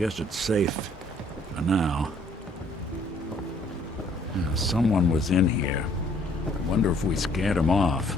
guess it's safe. For now. Yeah, someone was in here. I wonder if we scared him off.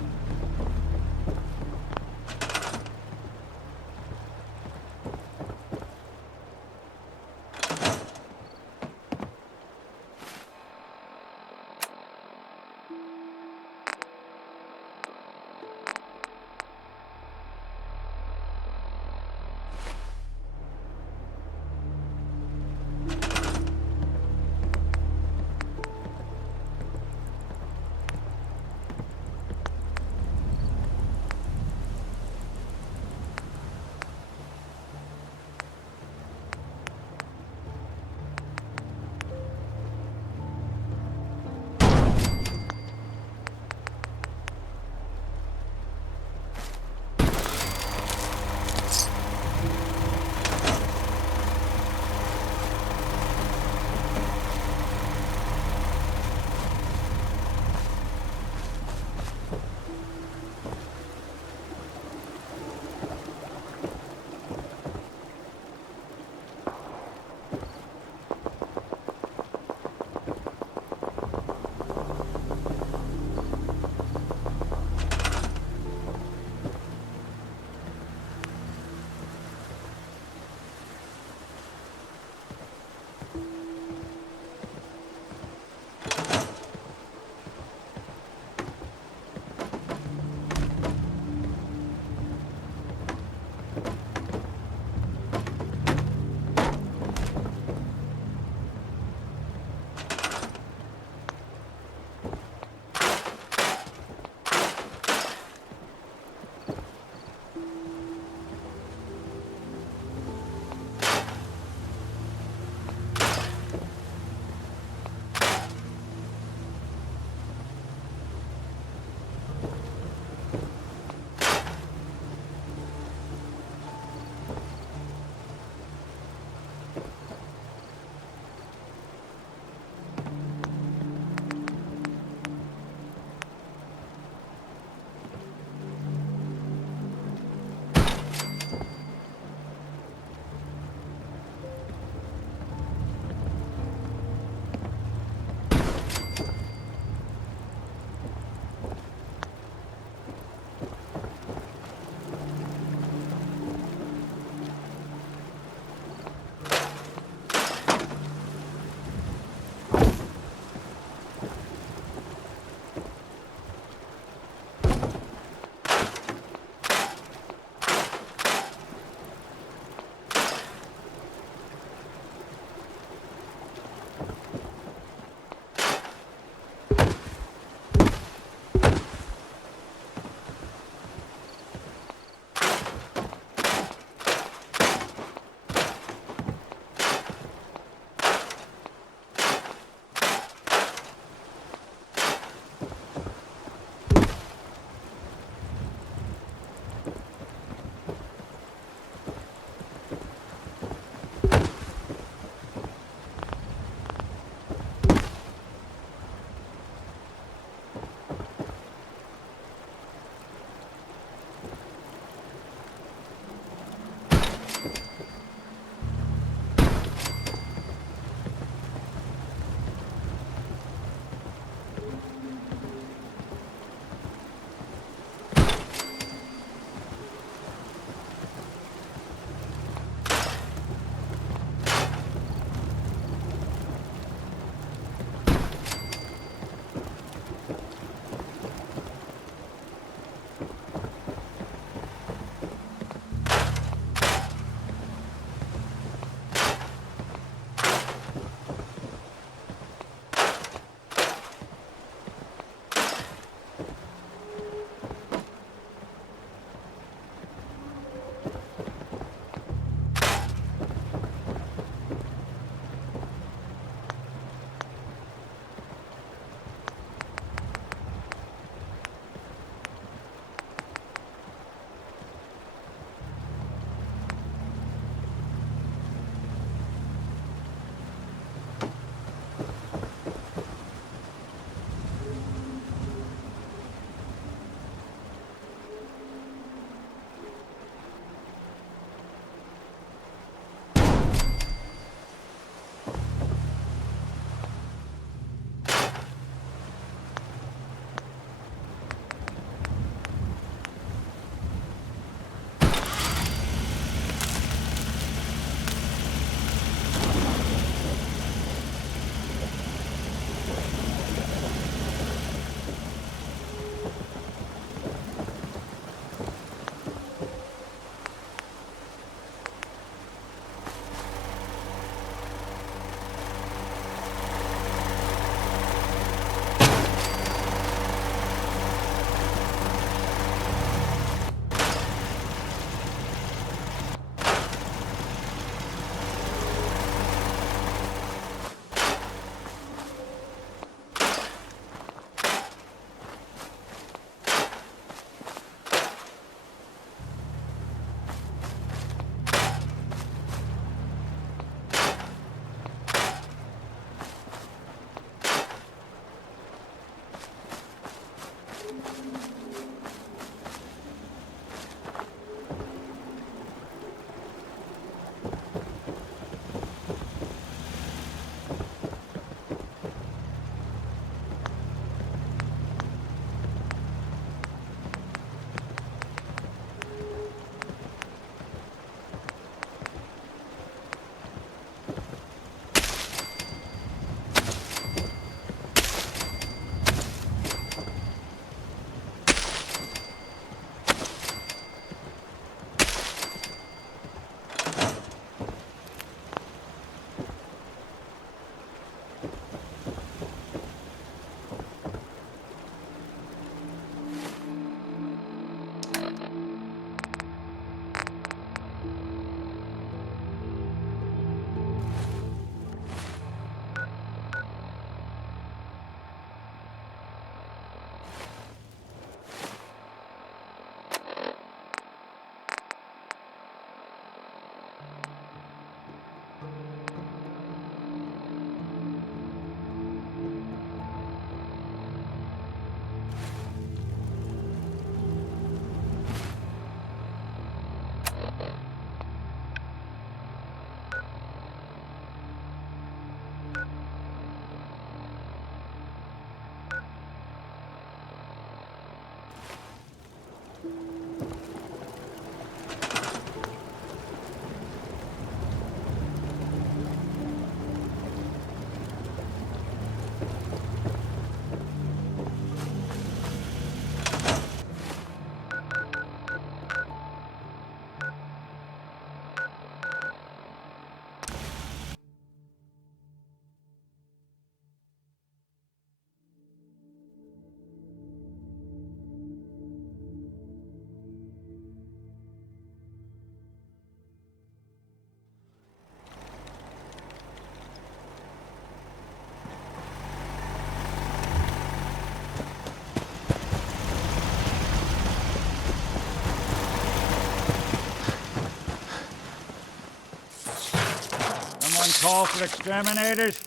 call for exterminators?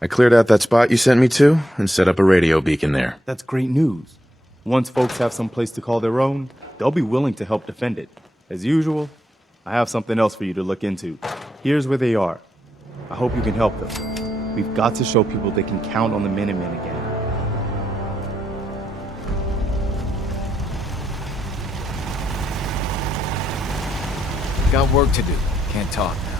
I cleared out that spot you sent me to and set up a radio beacon there. That's great news. Once folks have some place to call their own, they'll be willing to help defend it. As usual, I have something else for you to look into. Here's where they are. I hope you can help them. We've got to show people they can count on the Minutemen again. Got work to do. Can't talk now.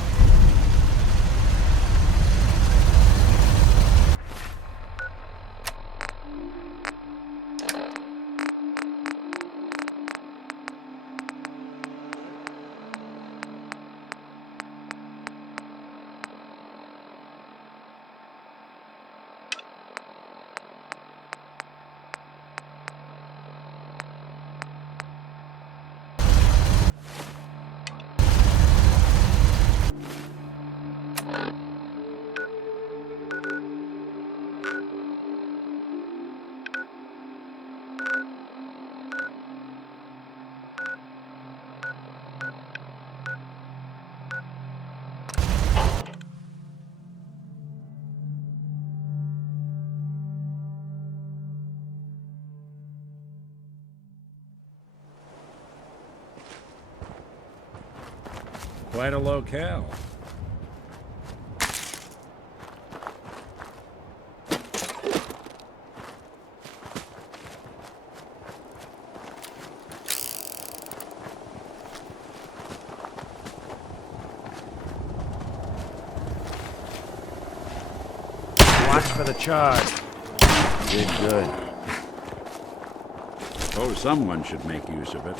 Quite a locale. Watch for the charge. Did good. Suppose someone should make use of it.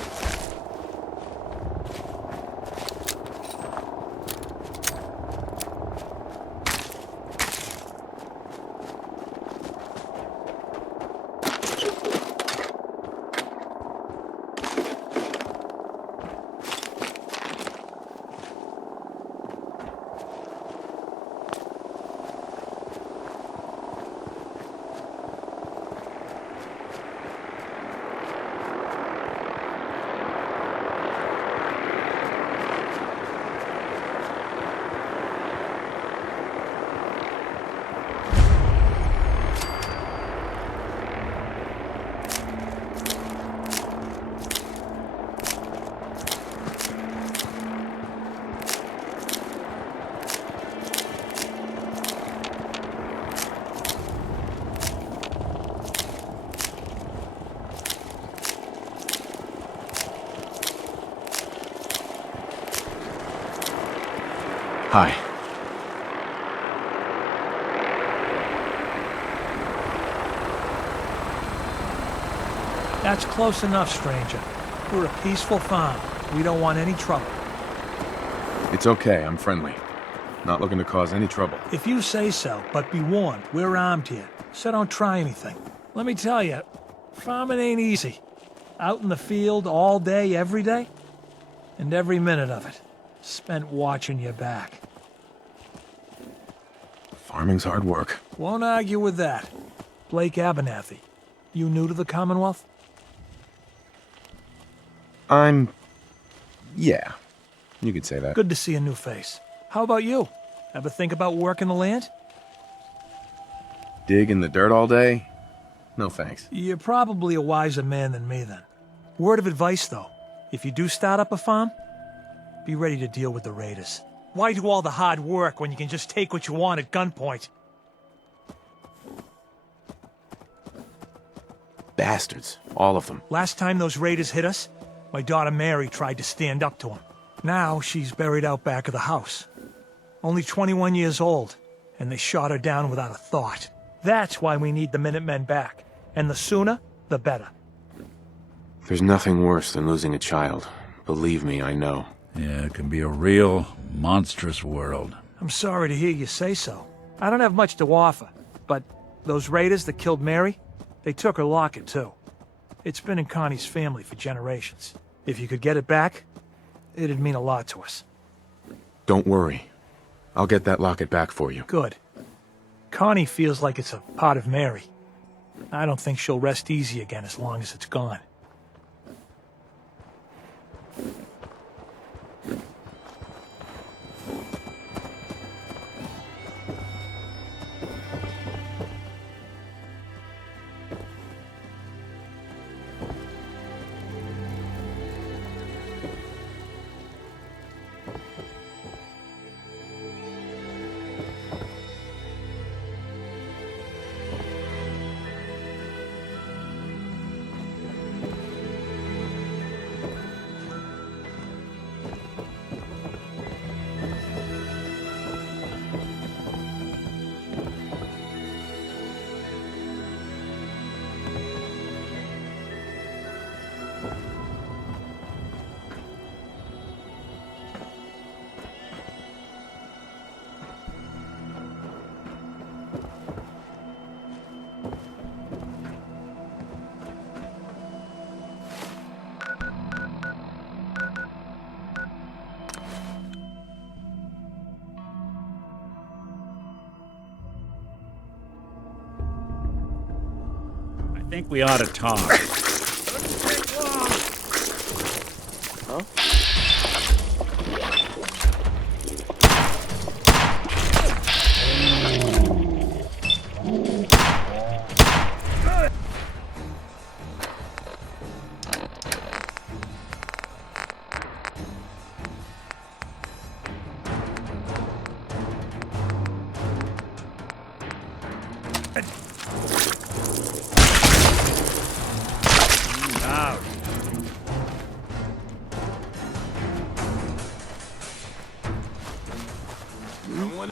Hi. That's close enough, stranger. We're a peaceful farm. We don't want any trouble. It's okay, I'm friendly. Not looking to cause any trouble. If you say so, but be warned, we're armed here, so don't try anything. Let me tell you, farming ain't easy. Out in the field all day, every day, and every minute of it spent watching your back. Farming's hard work. Won't argue with that. Blake Abernathy, you new to the Commonwealth? Yeah, you could say that. Good to see a new face. How about you? Ever think about working the land? Dig in the dirt all day? No thanks. You're probably a wiser man than me then. Word of advice though, if you do start up a farm, be ready to deal with the raiders. Why do all the hard work when you can just take what you want at gunpoint? Bastards. All of them. Last time those raiders hit us, my daughter Mary tried to stand up to them. Now she's buried out back of the house. Only 21 years old, and they shot her down without a thought. That's why we need the Minutemen back. And the sooner, the better. There's nothing worse than losing a child. Believe me, I know. Yeah, it can be a real, monstrous world. I'm sorry to hear you say so. I don't have much to offer, but those raiders that killed Mary, they took her locket too. It's been in Connie's family for generations. If you could get it back, it'd mean a lot to us. Don't worry. I'll get that locket back for you. Good. Connie feels like it's a part of Mary. I don't think she'll rest easy again as long as it's gone. I think we ought to talk. Out.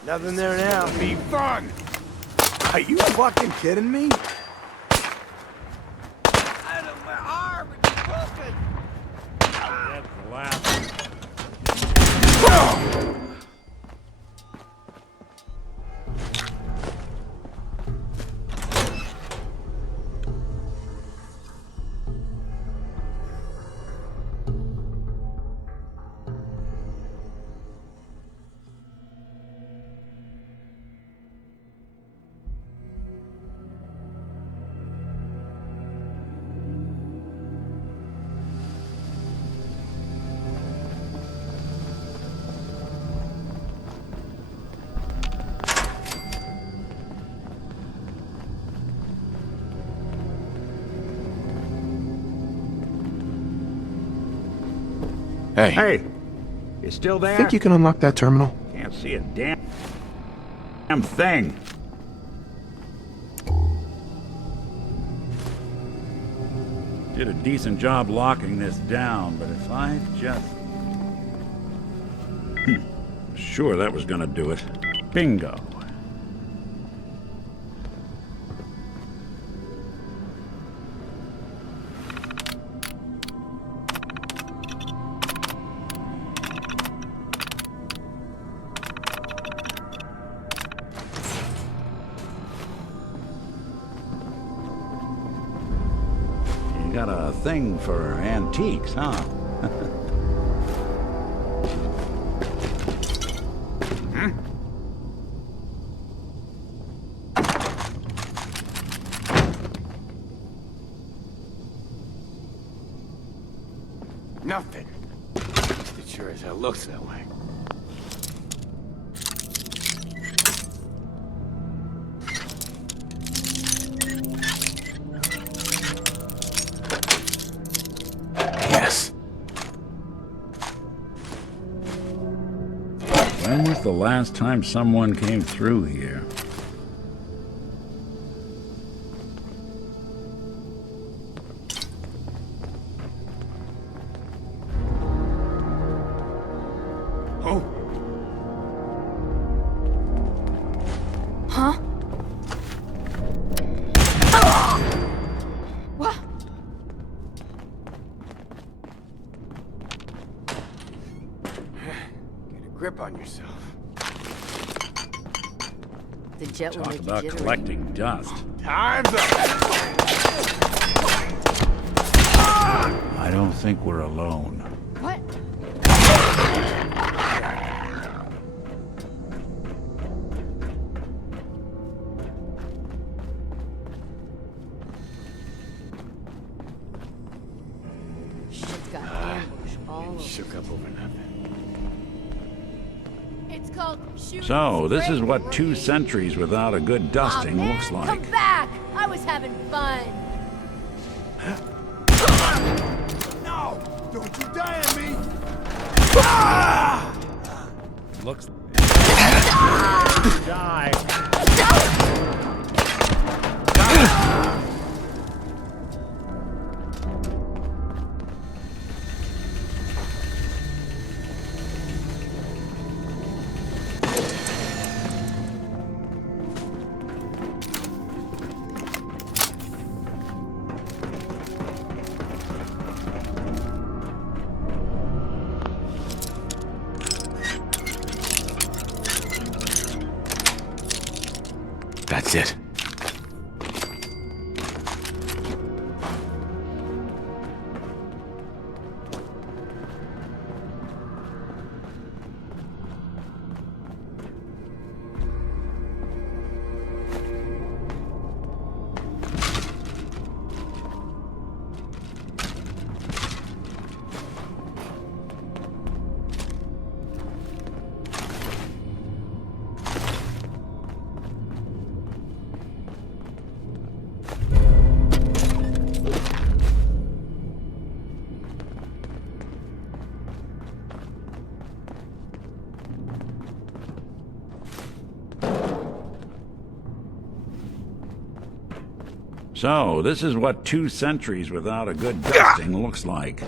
Nothing there now. Be fun. Are you fucking kidding me? That's laughing. Hey, Hey, you still there? think you can unlock that terminal? Can't see a damn thing. Did a decent job locking this down, but if I just... Sure, that was gonna do it. Bingo. You got a thing for antiques, huh? Nothing. It sure as hell looks that way. Yes. When was the last time someone came through here? Oh, Huh? What? get a grip on yourself. The jet will Talk make you about jittery. collecting dust. Time's up. I don't think we're alone. What? got ambush all over. Shook up over nothing. It's called shooting So, this is straight what 2 range. centuries without a good dusting Aw, man, looks like. Come back! I was having fun. No! Don't you die on me! Looks That's it. So, this is what 2 centuries without a good dusting looks like.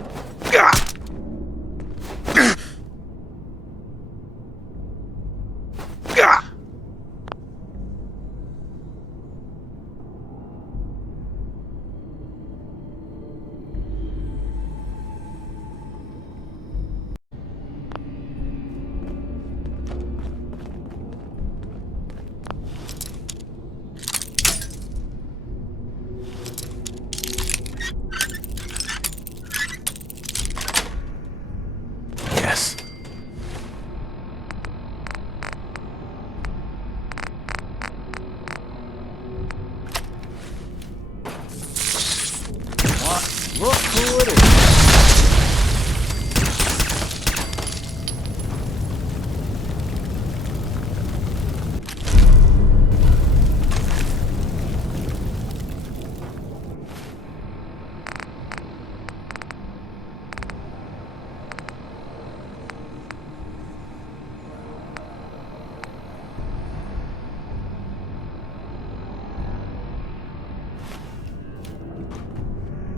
Yes. Look who it is.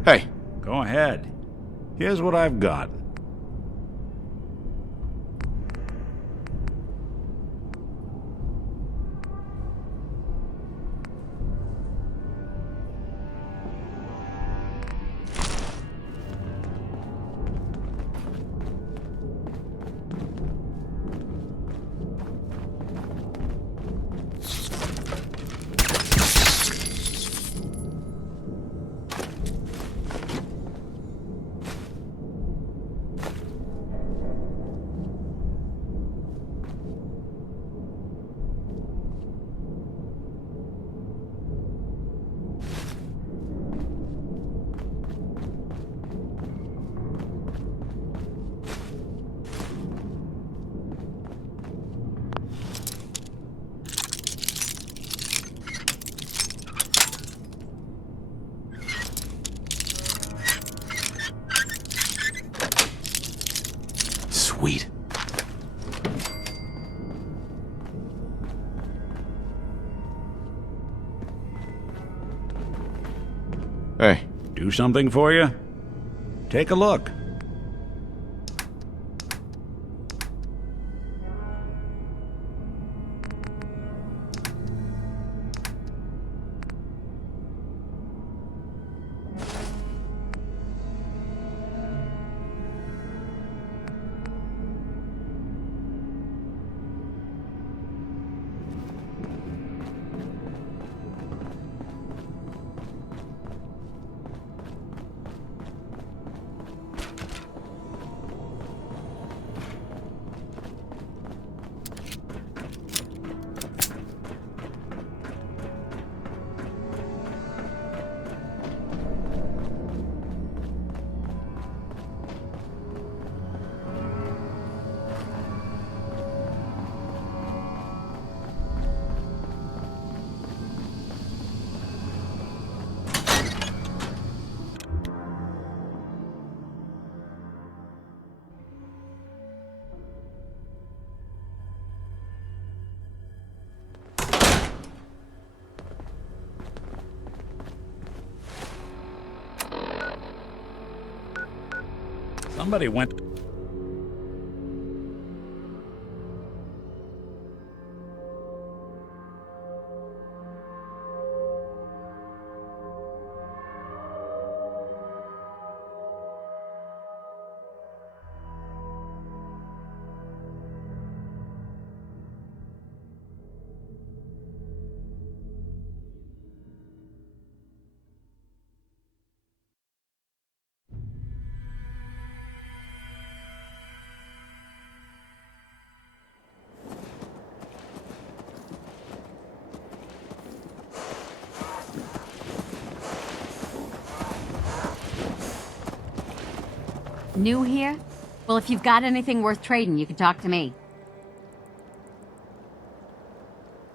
Hey, Go ahead. Here's what I've got. sweet. Hey, Do something for you? Take a look. Somebody went... New here? Well, if you've got anything worth trading, you can talk to me.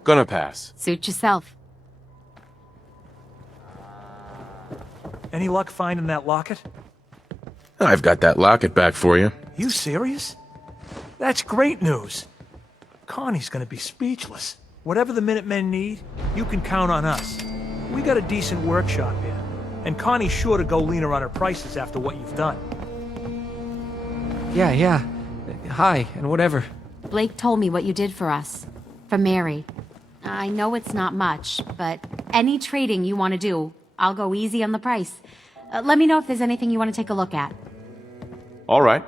Gonna pass. Suit yourself. Any luck finding that locket? I've got that locket back for you. You serious? That's great news. Connie's gonna be speechless. Whatever the Minutemen need, you can count on us. We got a decent workshop here, and Connie's sure to go leaner on her prices after what you've done. Yeah. Hi, and whatever. Blake told me what you did for us. For Mary. I know it's not much, but any trading you want to do, I'll go easy on the price. Let me know if there's anything you want to take a look at. All right.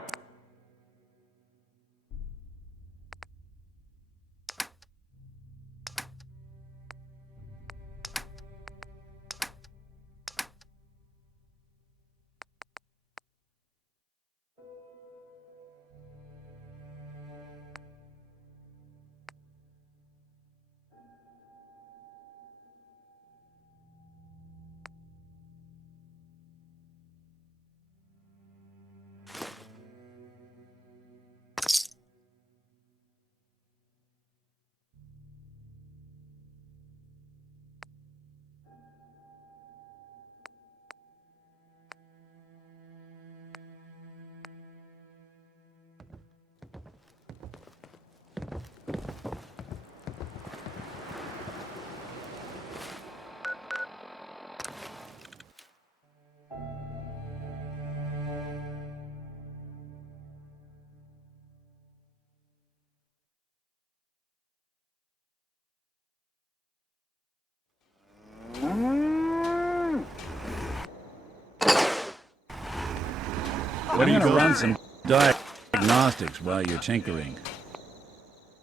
We're gonna run some diagnostics while you're tinkering.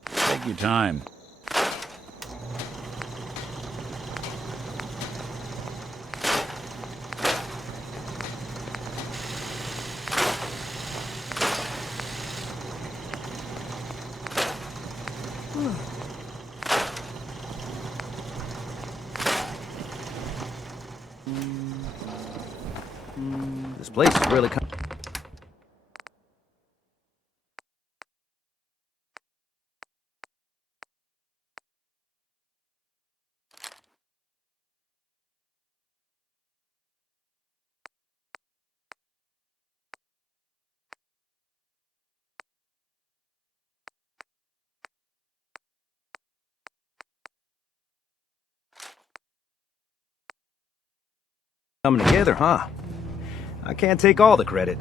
Take your time. This place is really coming together, huh? I can't take all the credit.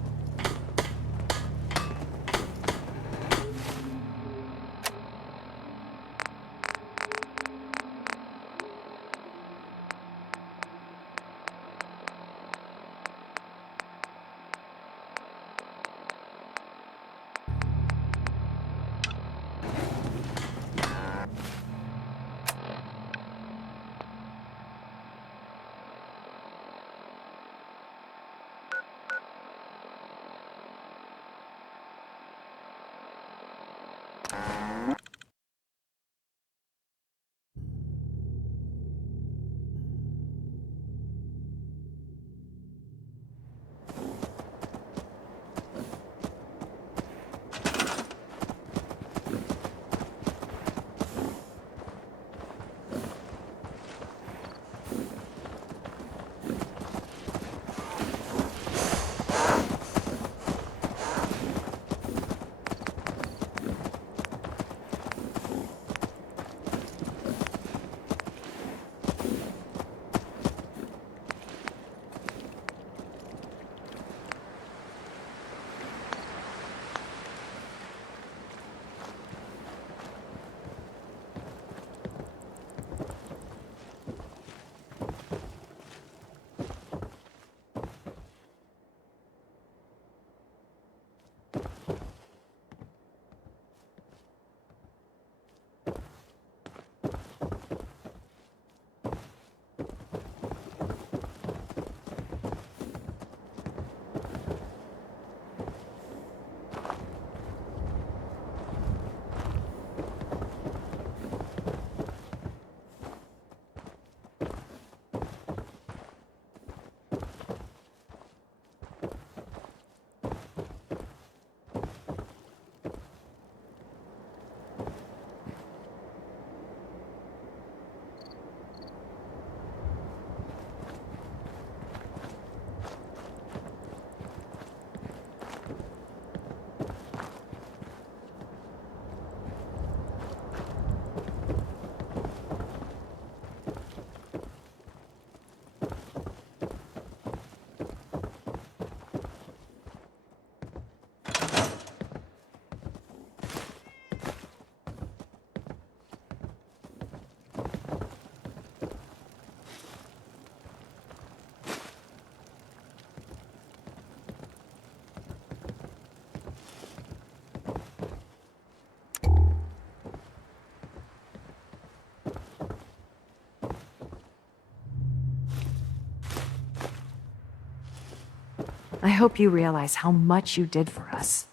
I hope you realize how much you did for us.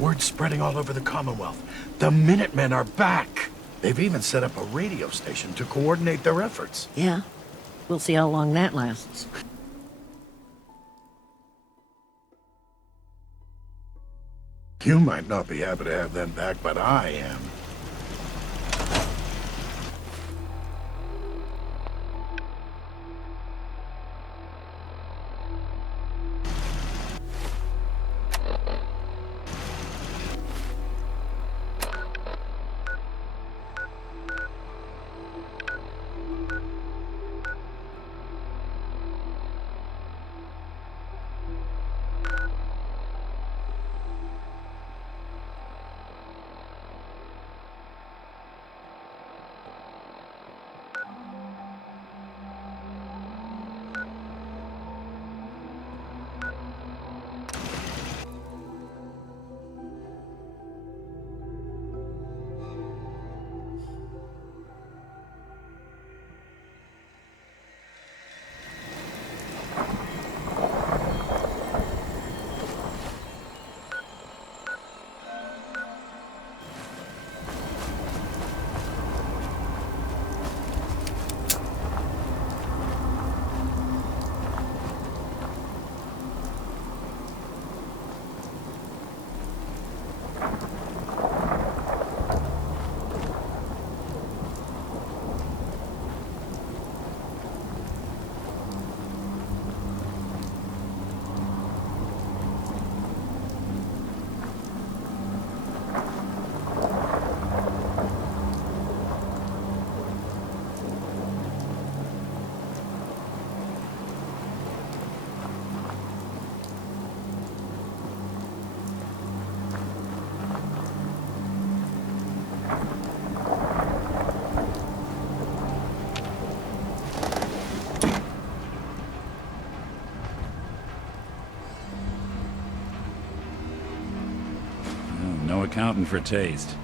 Word's spreading all over the Commonwealth. The Minutemen are back! They've even set up a radio station to coordinate their efforts. Yeah. We'll see how long that lasts. You might not be happy to have them back, but I am. No accounting for taste.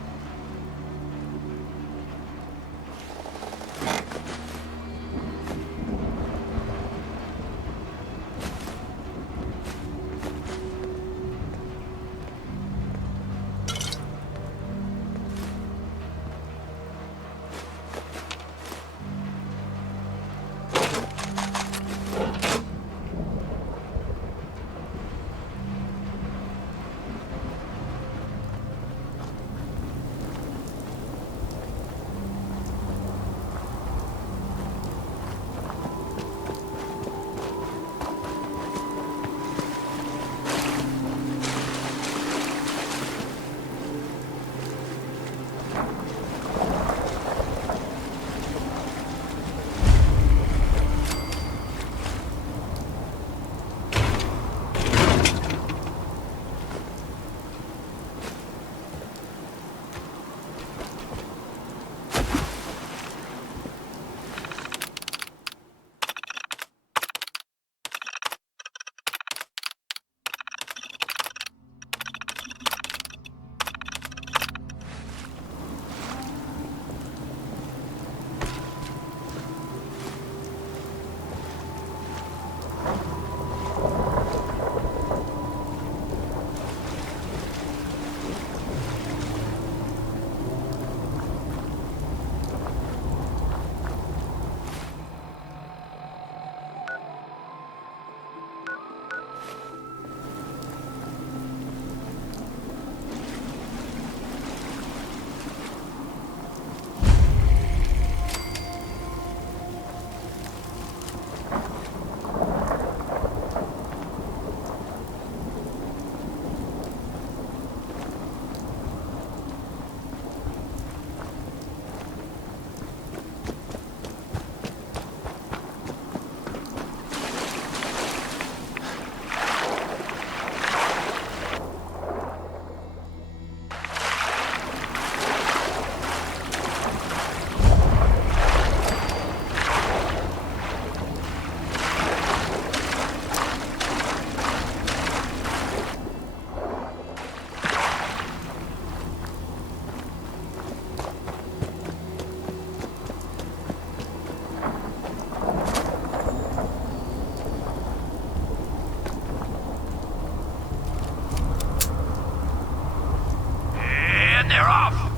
Fire off!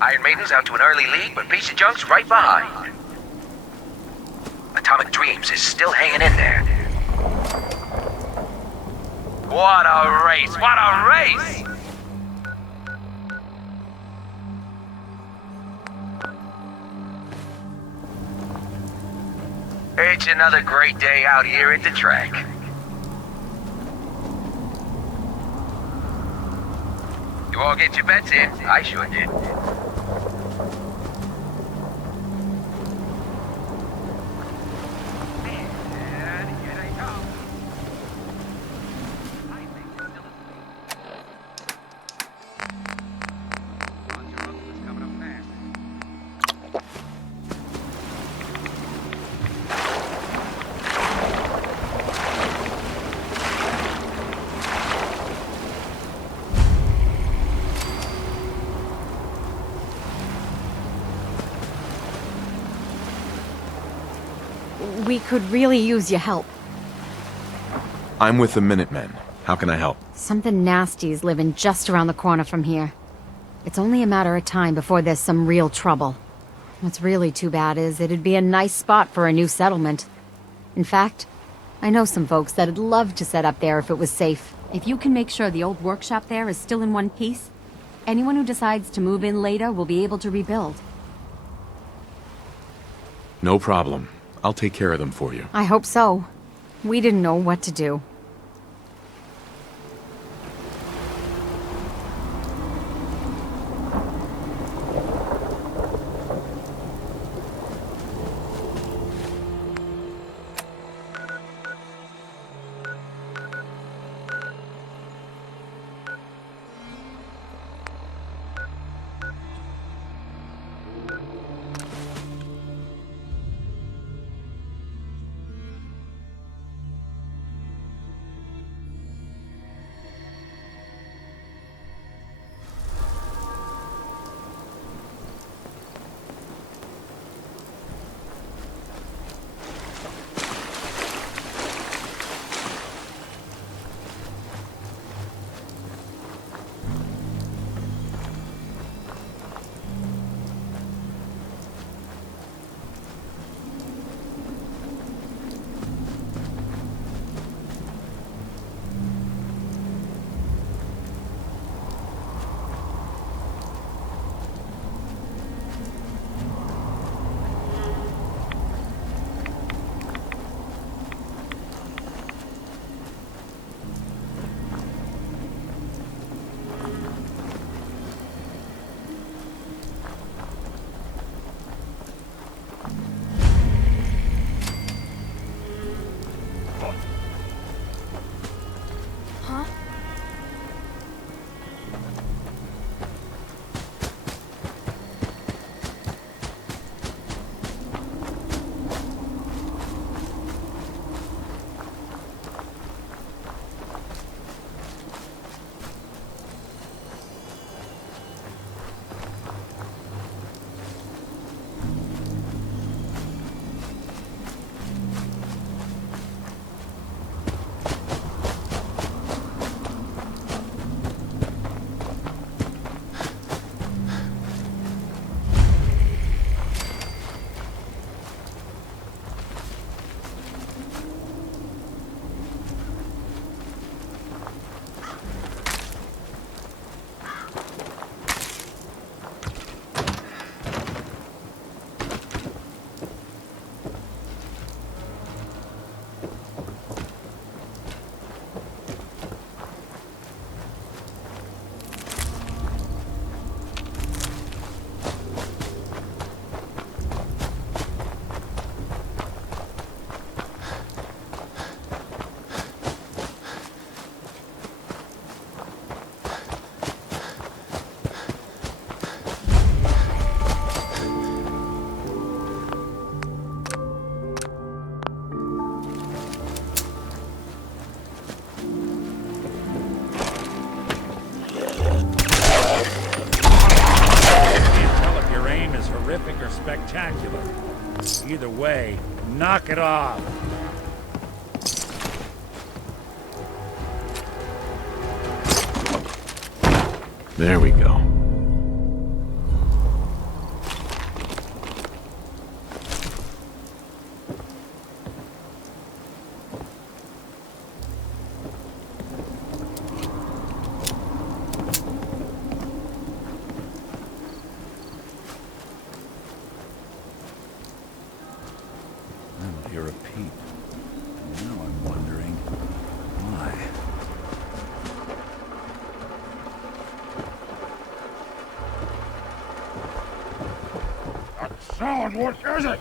Iron Maiden's out to an early lead, but Piece of Junk's right behind. Atomic Dreams is still hanging in there. What a race! What a race! It's another great day out here at the track. You all get your bets in? I sure did. And here they come. I think it's still Launcher Uncle is coming up fast. We could really use your help. I'm with the Minutemen. How can I help? Something nasty's living just around the corner from here. It's only a matter of time before there's some real trouble. What's really too bad is it'd be a nice spot for a new settlement. In fact, I know some folks that'd love to set up there if it was safe. If you can make sure the old workshop there is still in one piece, anyone who decides to move in later will be able to rebuild. No problem. I'll take care of them for you. I hope so. We didn't know what to do. spectacular. Either way, knock it off. There we go. I don't hear a peep. Now I'm wondering why. Sound, what is it?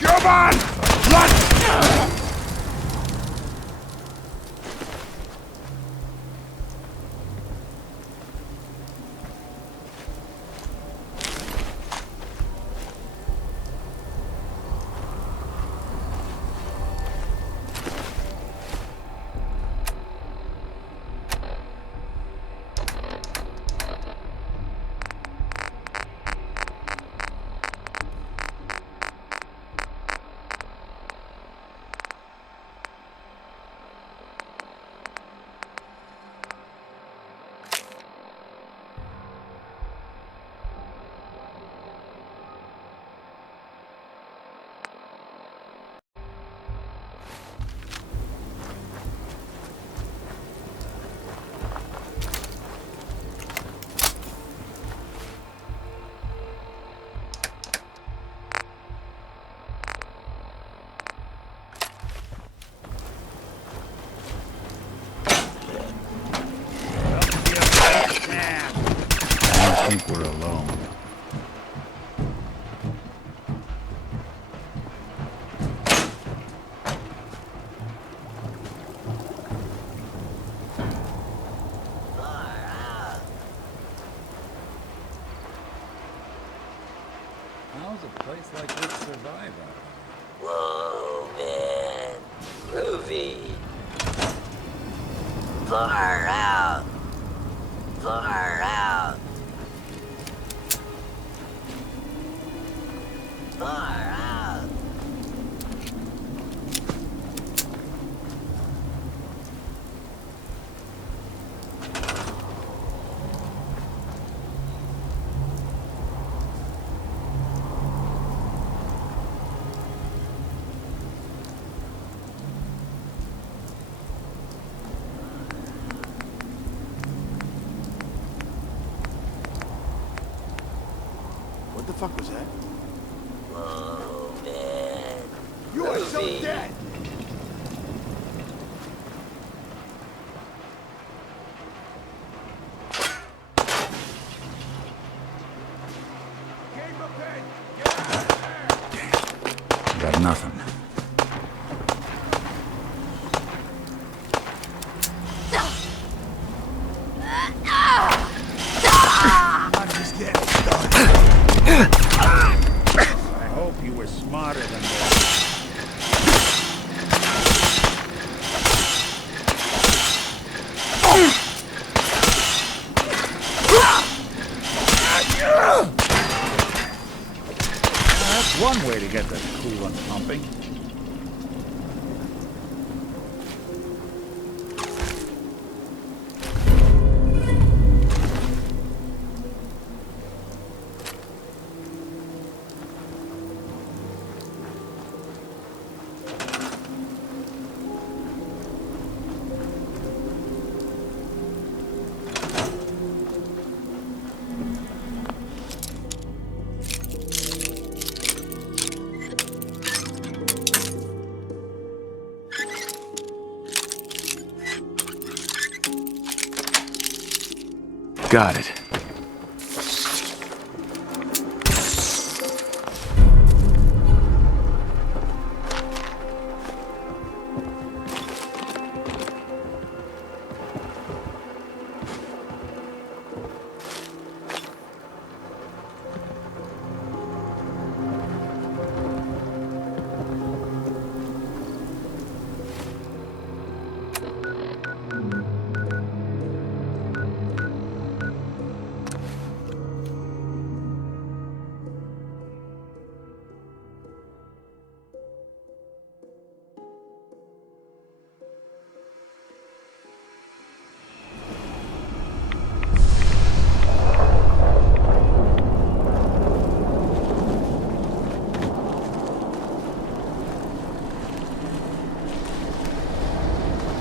Come on! Let's... I think we're alone. How's a place like this survive out here? Whoa, man. Groovy. Far out. Far out. Far out. What the fuck was that? Whoa, man. You are so Groovy. dead! Got nothing. I'm just getting started. I hope you were smarter than this. That's one way to get the coolant pumping. Got it.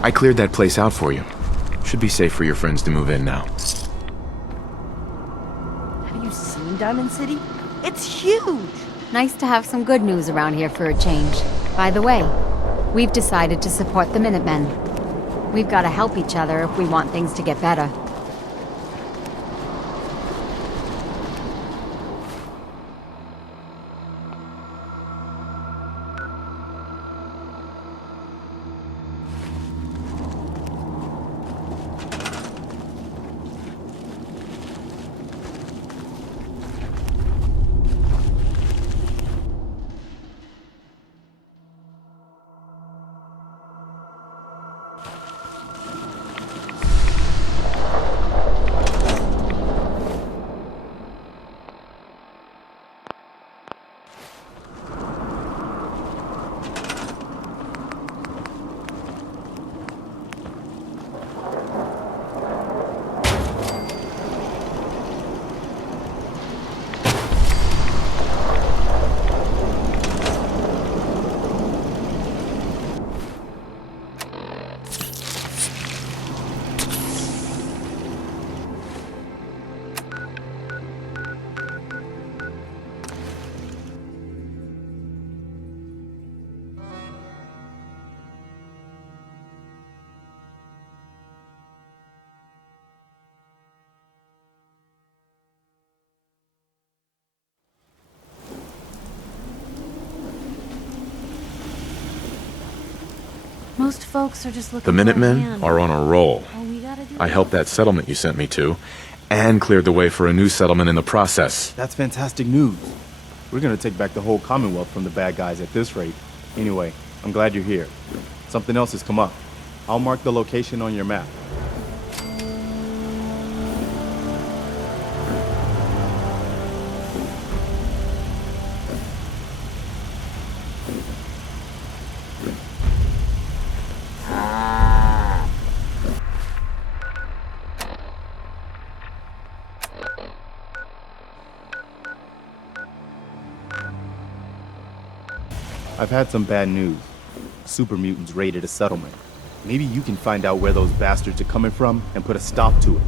I cleared that place out for you. Should be safe for your friends to move in now. Have you seen Diamond City? It's huge! Nice to have some good news around here for a change. By the way, we've decided to support the Minutemen. We've got to help each other if we want things to get better. Most folks are just looking The for a Minutemen hand. are on a roll. All we gotta do I helped that settlement you sent me to, and cleared the way for a new settlement in the process. That's fantastic news. We're gonna take back the whole Commonwealth from the bad guys at this rate. Anyway, I'm glad you're here. Something else has come up. I'll mark the location on your map. I've had some bad news. Super mutants raided a settlement. Maybe you can find out where those bastards are coming from and put a stop to it.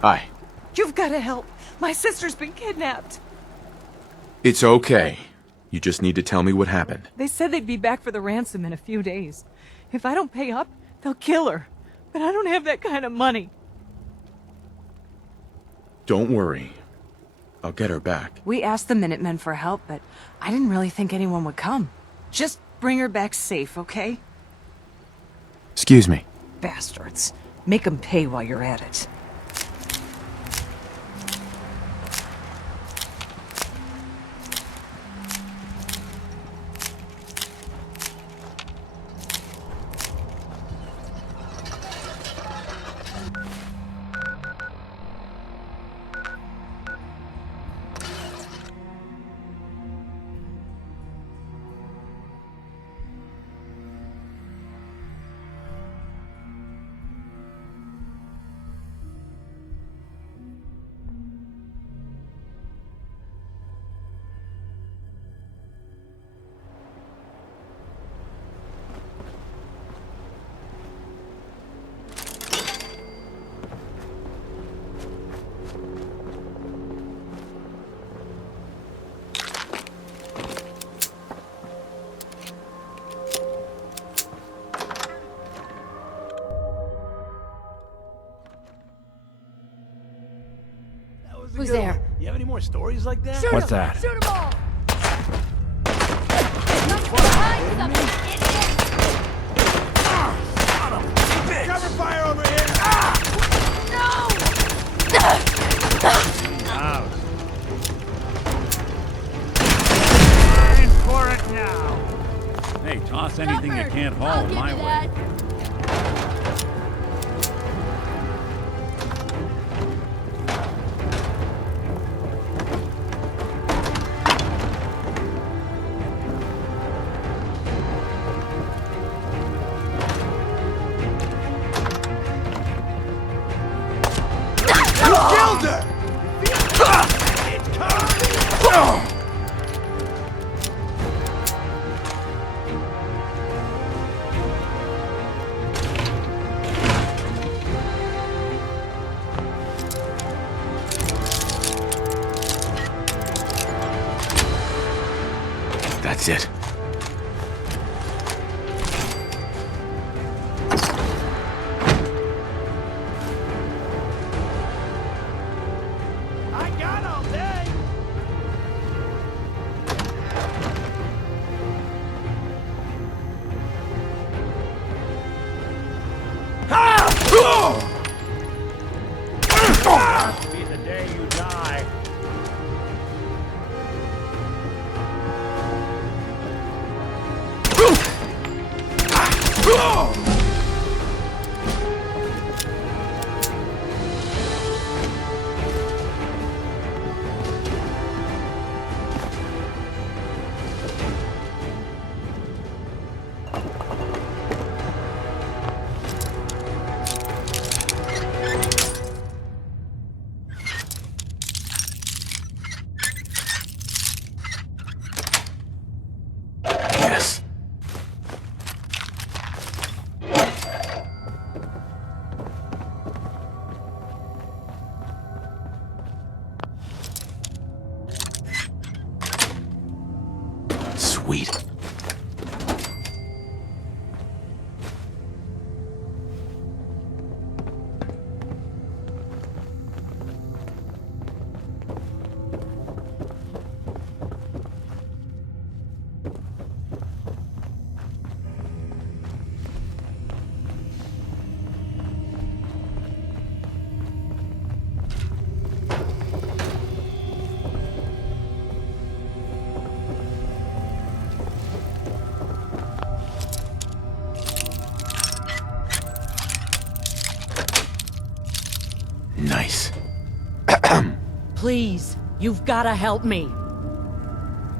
Hi. You've gotta help. My sister's been kidnapped. It's okay. You just need to tell me what happened. They said they'd be back for the ransom in a few days. If I don't pay up, they'll kill her. But I don't have that kind of money. Don't worry. I'll get her back. We asked the Minutemen for help, but I didn't really think anyone would come. Just bring her back safe, okay? Excuse me. Bastards. Make them pay while you're at it. Who's there? You have any more stories like that? Shoot What's him! that? Shoot 'em all! Behind something, idiot! Cover fire over here! In for it now. Hey, toss anything you can't haul I'll give my you way. that. That's it. I got all day. Be the day you die. Yes. Sweet. Nice. Please, you've got to help me.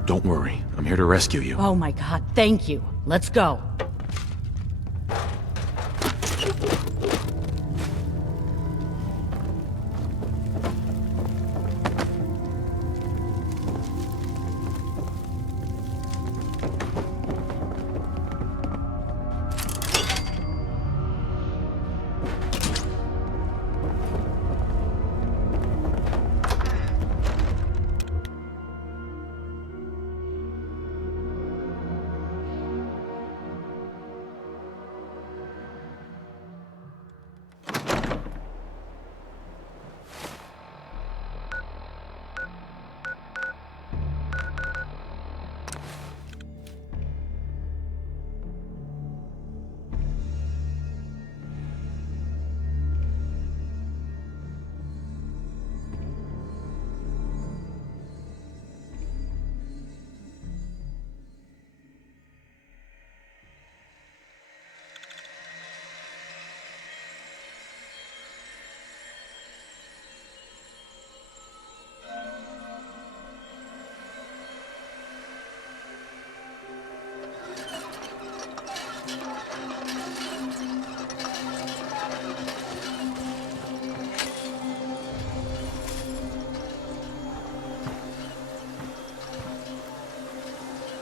Don't worry. I'm here to rescue you. Oh my god, thank you. Let's go.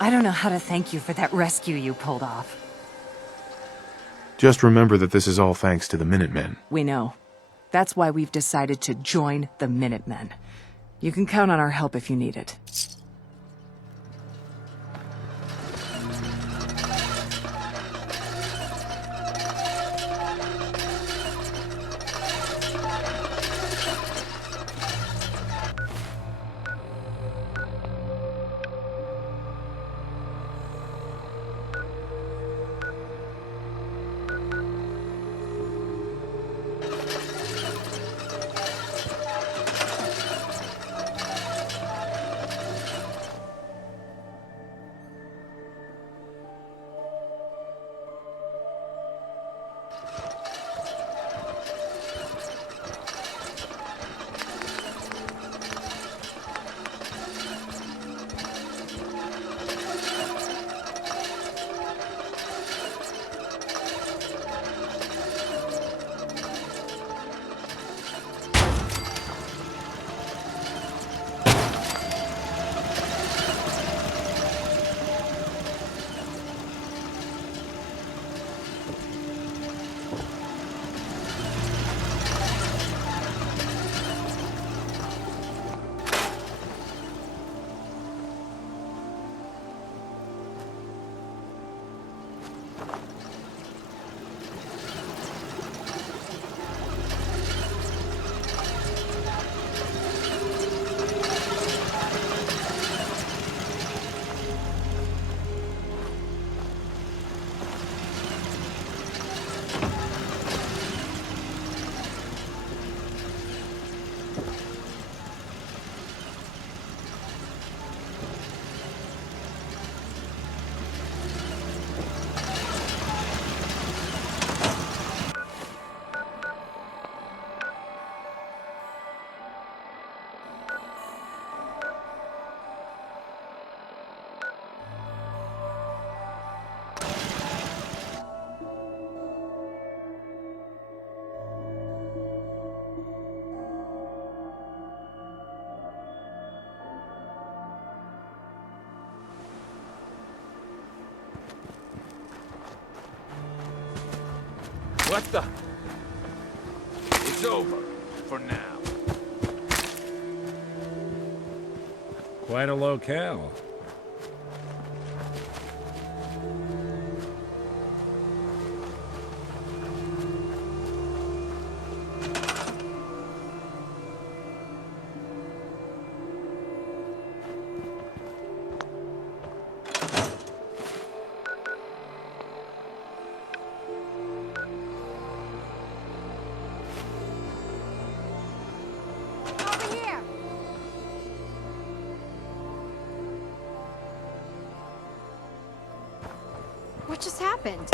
I don't know how to thank you for that rescue you pulled off. Just remember that this is all thanks to the Minutemen. We know. That's why we've decided to join the Minutemen. You can count on our help if you need it. What the? It's over. For now. Quite a locale. Over here! What just happened?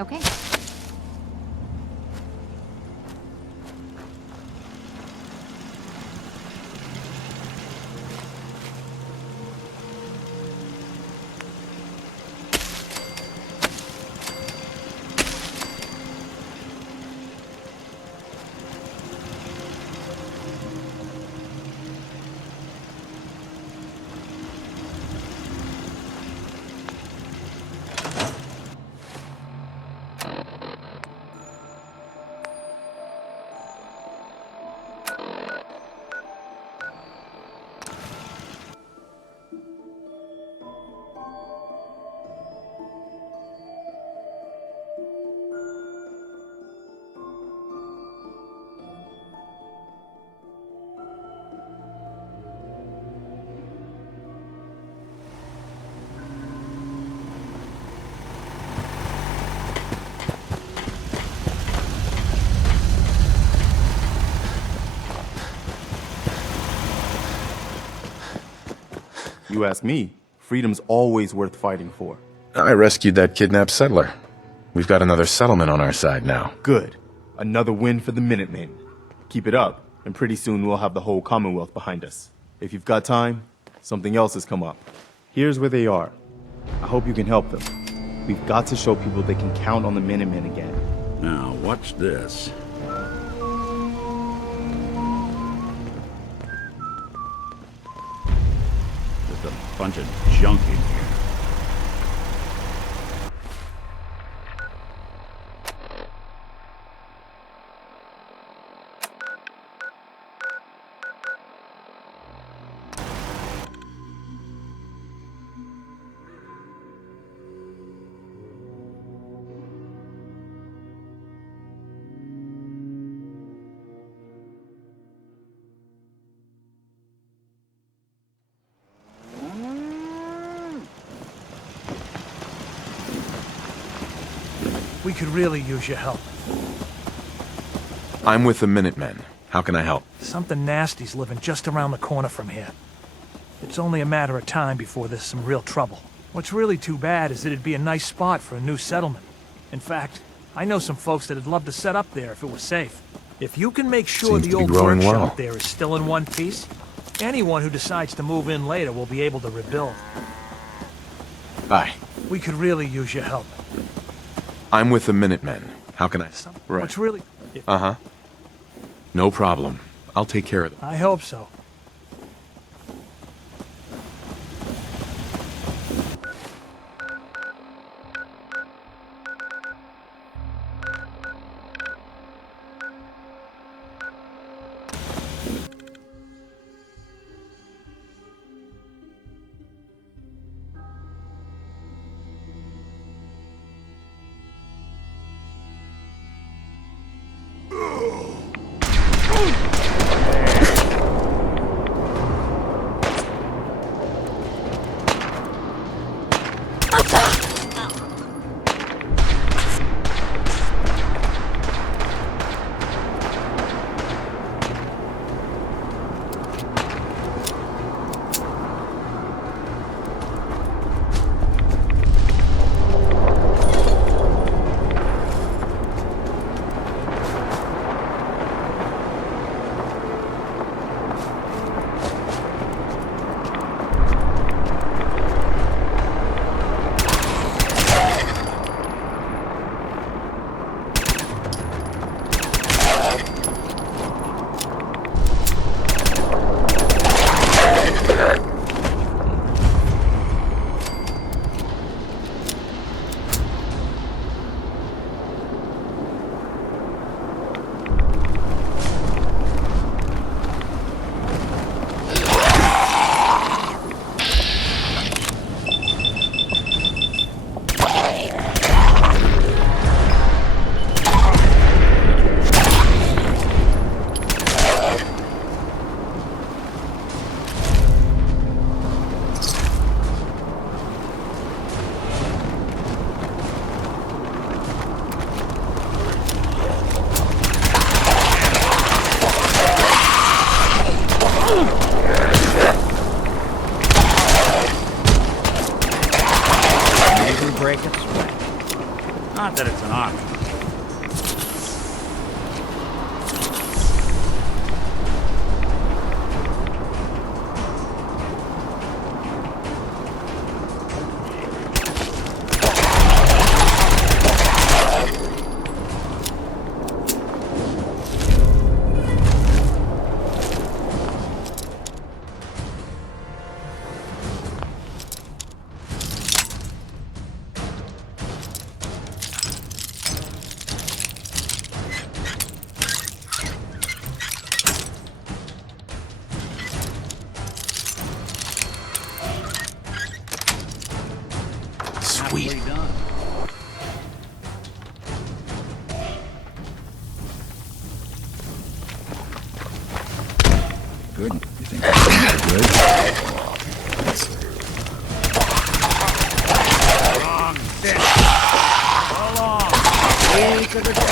Okay. You ask me, freedom's always worth fighting for. I rescued that kidnapped settler. We've got another settlement on our side now. Good. Another win for the Minutemen. Keep it up, and pretty soon we'll have the whole Commonwealth behind us. If you've got time, something else has come up. Here's where they are. I hope you can help them. We've got to show people they can count on the Minutemen again. Now, watch this. There's a bunch of junk in here. We could really use your help. I'm with the Minutemen. How can I help? Something nasty's living just around the corner from here. It's only a matter of time before there's some real trouble. What's really too bad is that it'd be a nice spot for a new settlement. In fact, I know some folks that'd love to set up there if it was safe. If you can make sure Seems the to be old growing workshop well. there is still in one piece, anyone who decides to move in later will be able to rebuild. Bye. We could really use your help. I'm with the Minutemen. How can I? Right. What's really... Uh-huh. No problem. I'll take care of them. I hope so. Not that it's an option. Sweet. Halfway done. Good. You think that's good? Wrong stick. So long. Way to the top.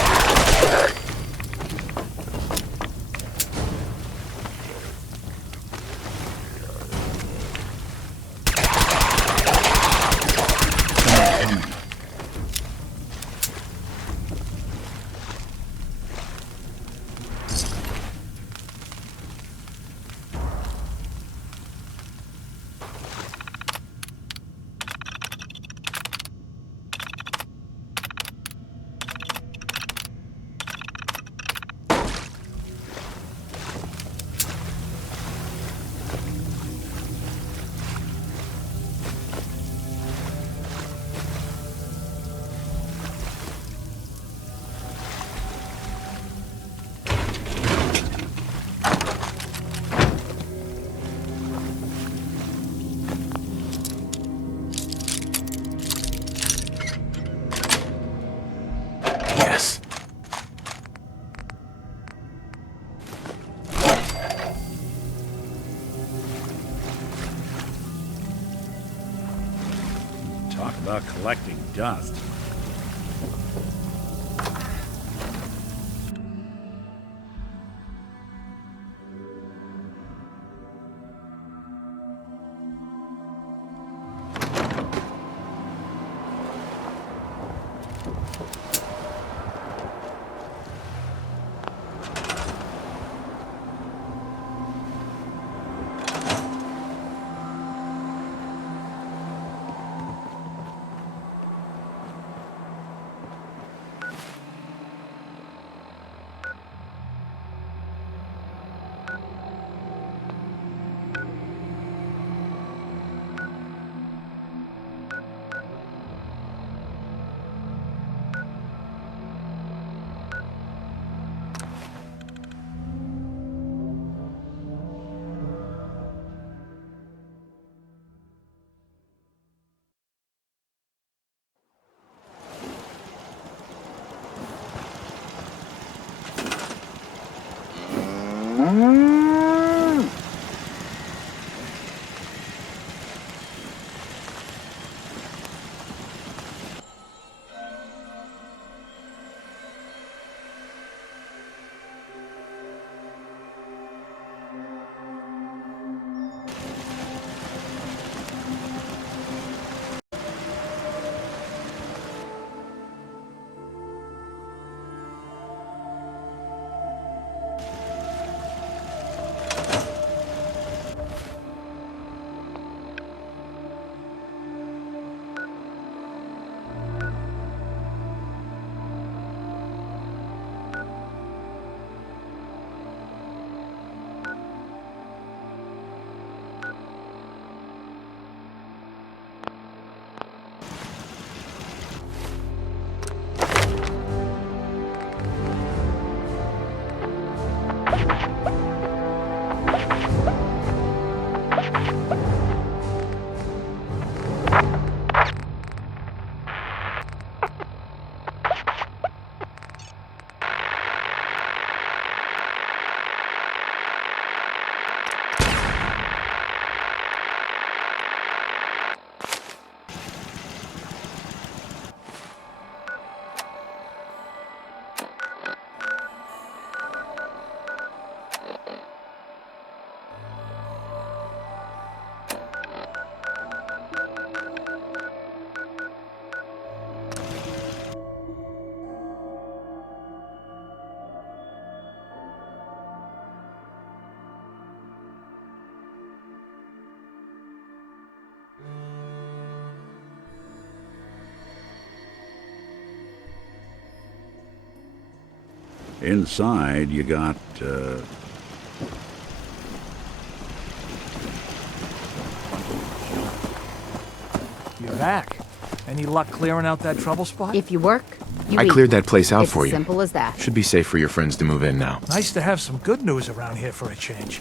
Yes. Talk about collecting dust. Inside, you got, You're back. Any luck clearing out that trouble spot? If you work, you I eat. cleared that place out It's for as you. simple as that. Should be safe for your friends to move in now. Nice to have some good news around here for a change.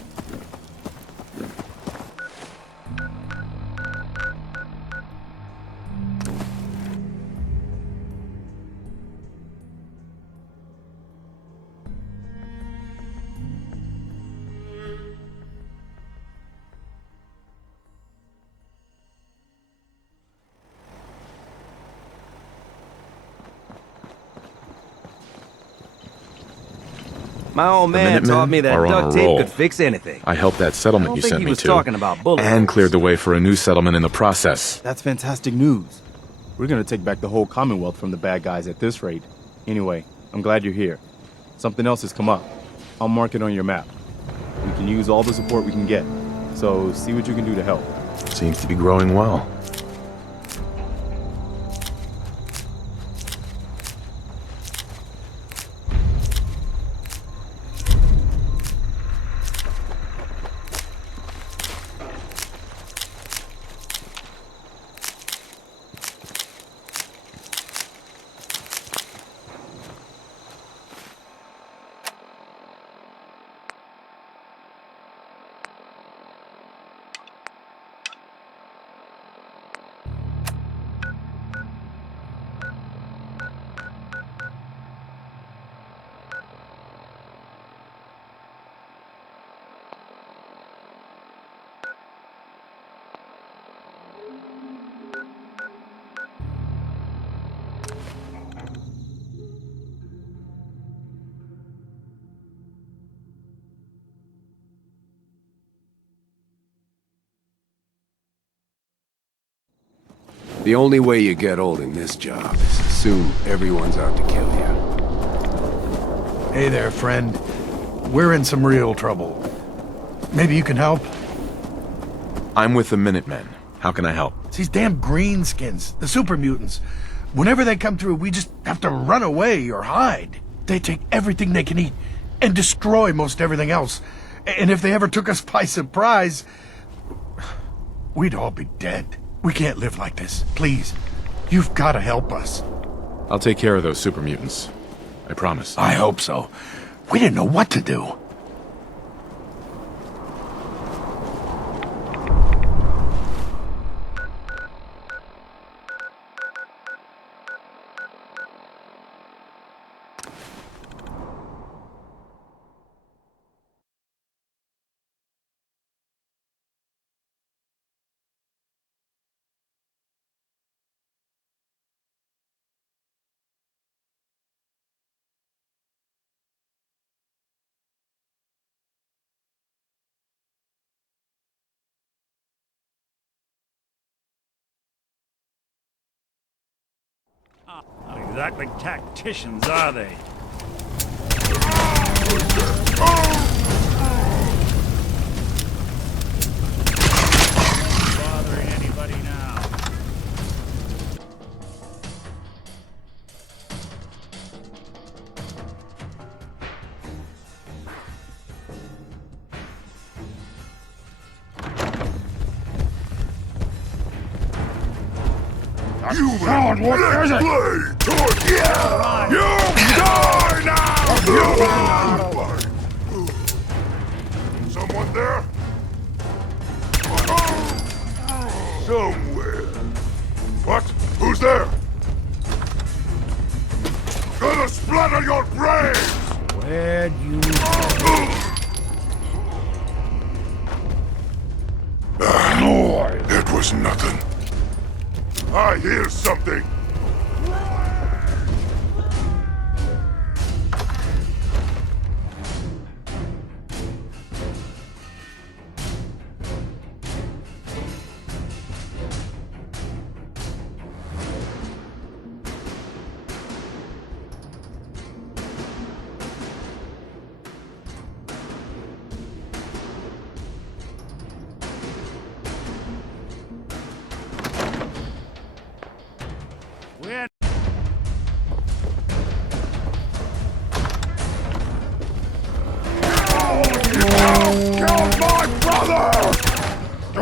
My old man Minutemen taught me that are on duct a tape roll. could fix anything. I helped that settlement you think sent he me was to. talking about bullet and holes. cleared the way for a new settlement in the process. That's fantastic news. We're gonna take back the whole Commonwealth from the bad guys at this rate. Anyway, I'm glad you're here. Something else has come up. I'll mark it on your map. We can use all the support we can get. So see what you can do to help. Seems to be growing well. The only way you get old in this job is assume everyone's out to kill you. Hey there, friend. We're in some real trouble. Maybe you can help? I'm with the Minutemen. How can I help? It's these damn greenskins, the super mutants. Whenever they come through, we just have to run away or hide. They take everything they can eat and destroy most everything else. And if they ever took us by surprise, we'd all be dead. We can't live like this. Please, you've got to help us. I'll take care of those super mutants. I promise. I hope so. We didn't know what to do. not exactly tacticians, are they? Bothering anybody now? You found what is it? You die now! Someone there? Somewhere. What? Who's there? Gonna splatter your brains! Where'd you... It was nothing. I hear something!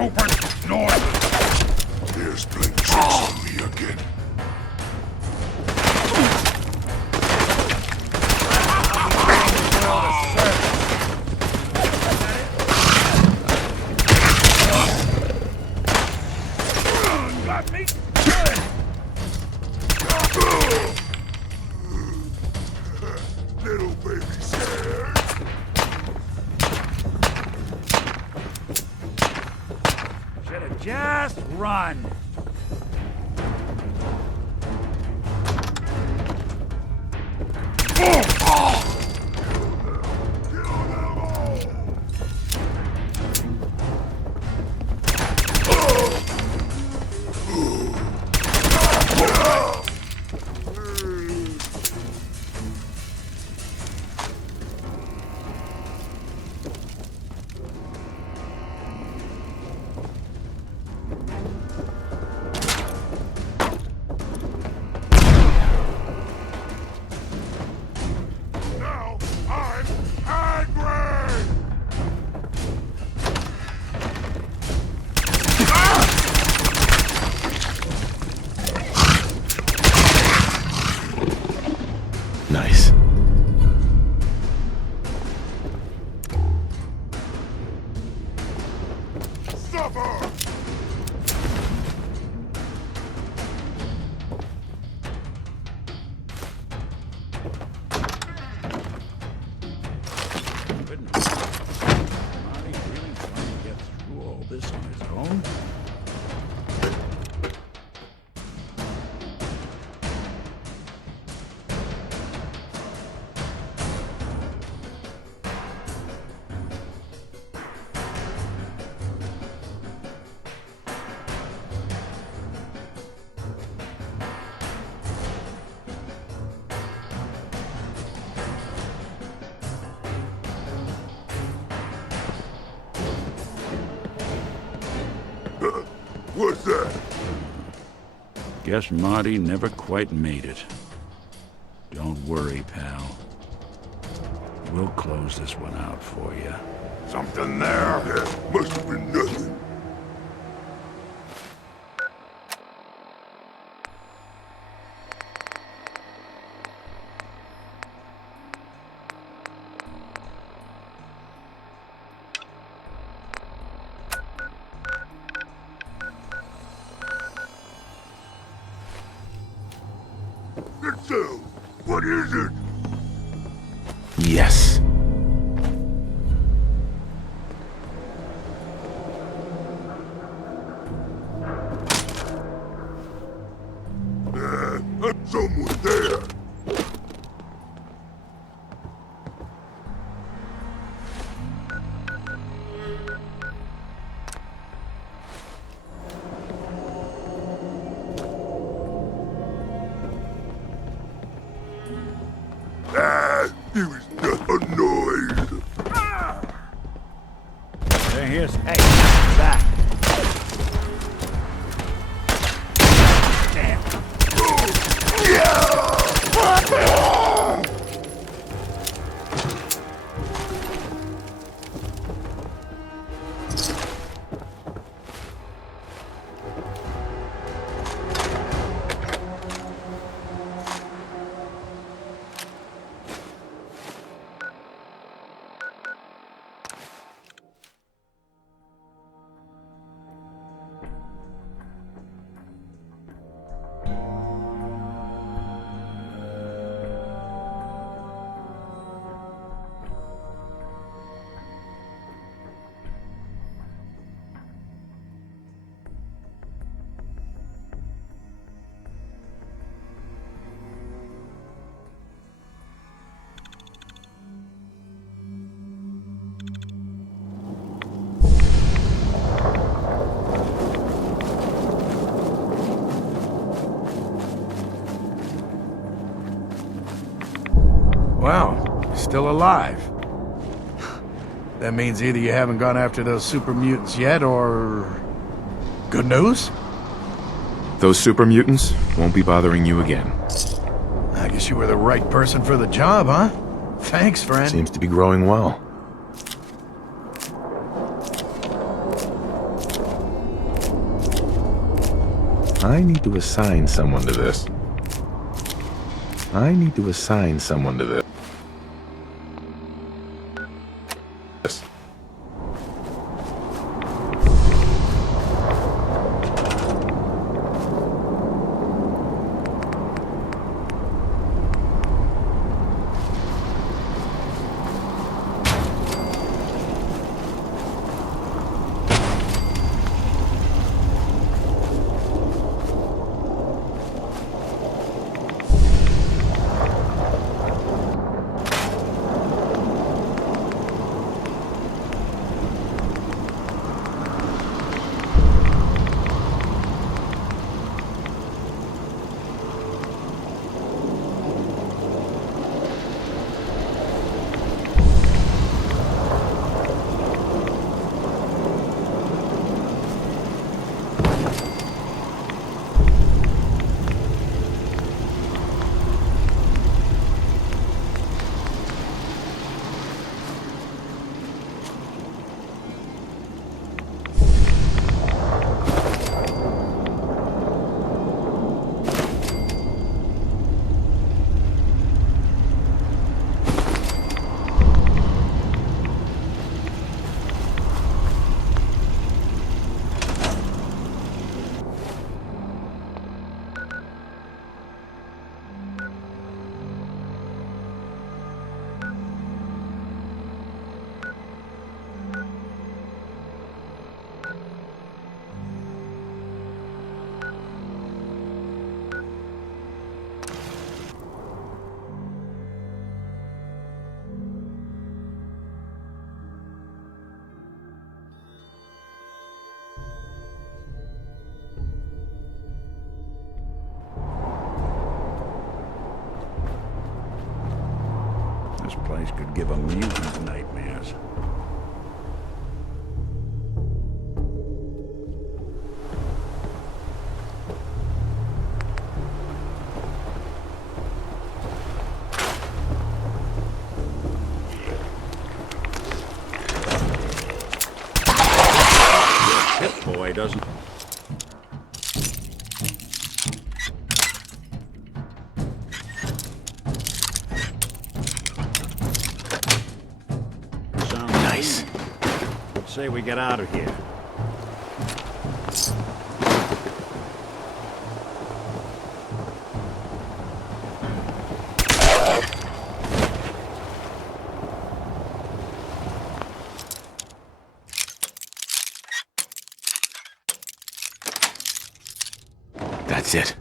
stupid noise! There's playing tricks on me again. Got me good! Little baby scared. Should have just run. Now I'm angry! Nice. Suffer! Goodness. Marty really trying to get through all this on his own? What's that? Guess Marty never quite made it. Don't worry, pal. We'll close this one out for you. Something there? Yeah, must have been nothing. Itself, what is it? Yes. Someone there. It was not a noise. Hey, here's... Hey, back. Wow, still alive. That means either you haven't gone after those super mutants yet, or... good news? Those super mutants won't be bothering you again. I guess you were the right person for the job, huh? Thanks, friend. Seems to be growing well. I need to assign someone to this. I need to assign someone to this. This place could give a mutant nightmares. This boy doesn't... Nice. Say we get out of here. That's it.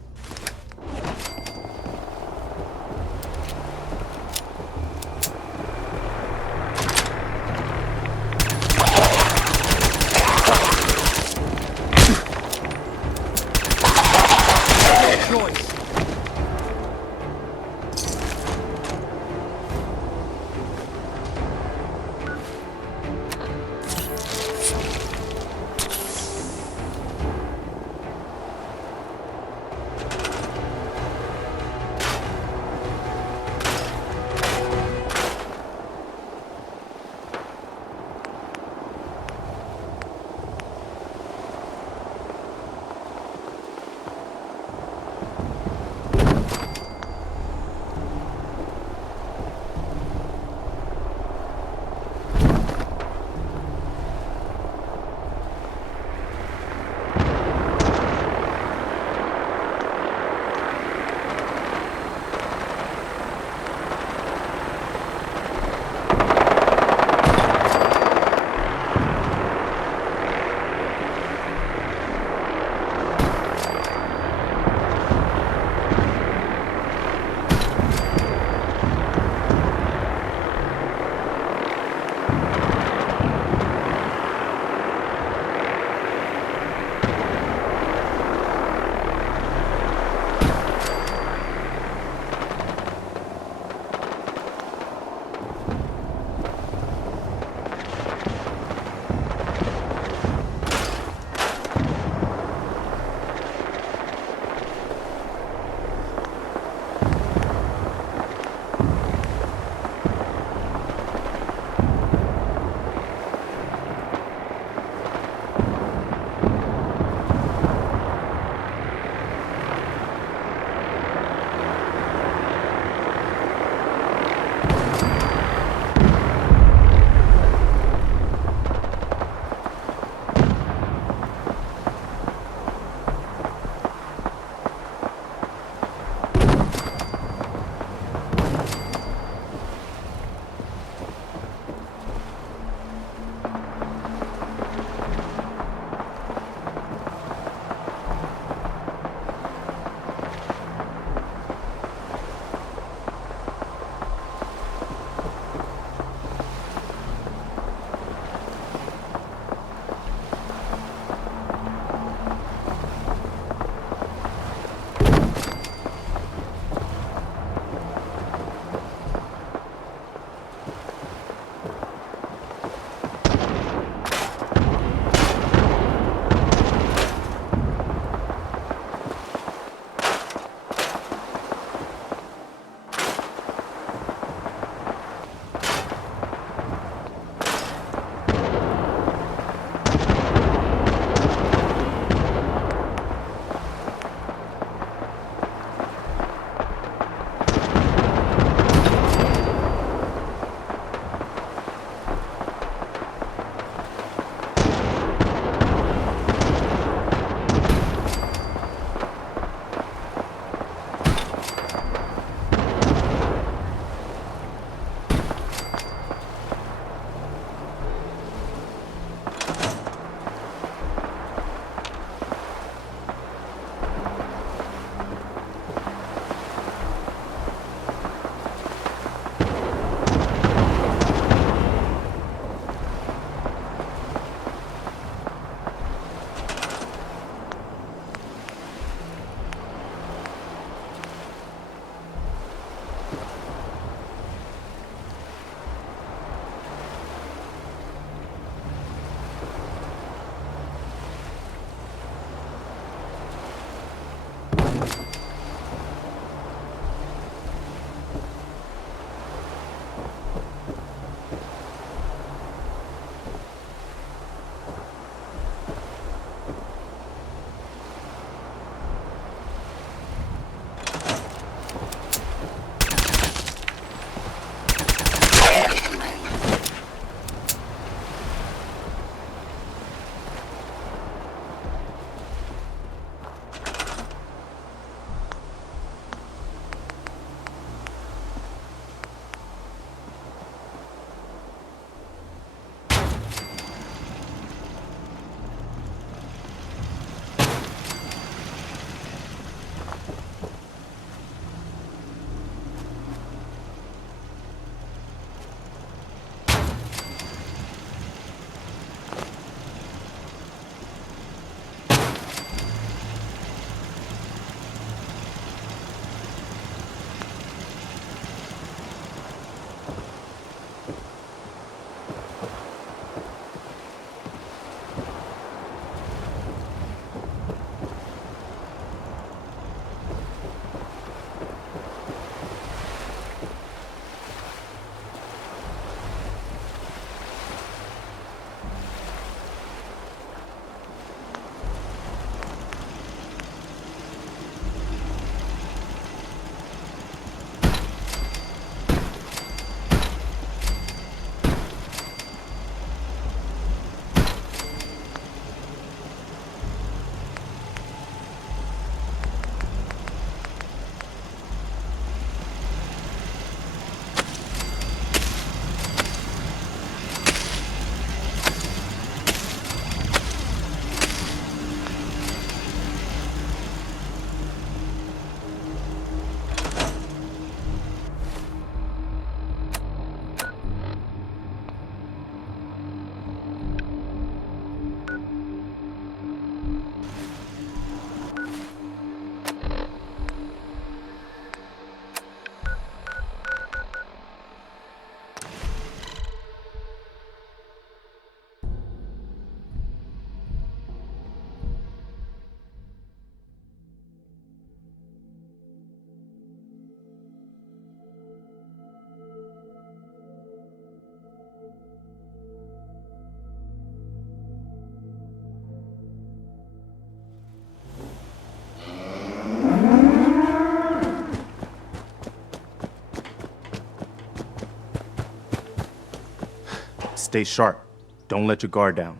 Just stay sharp. Don't let your guard down.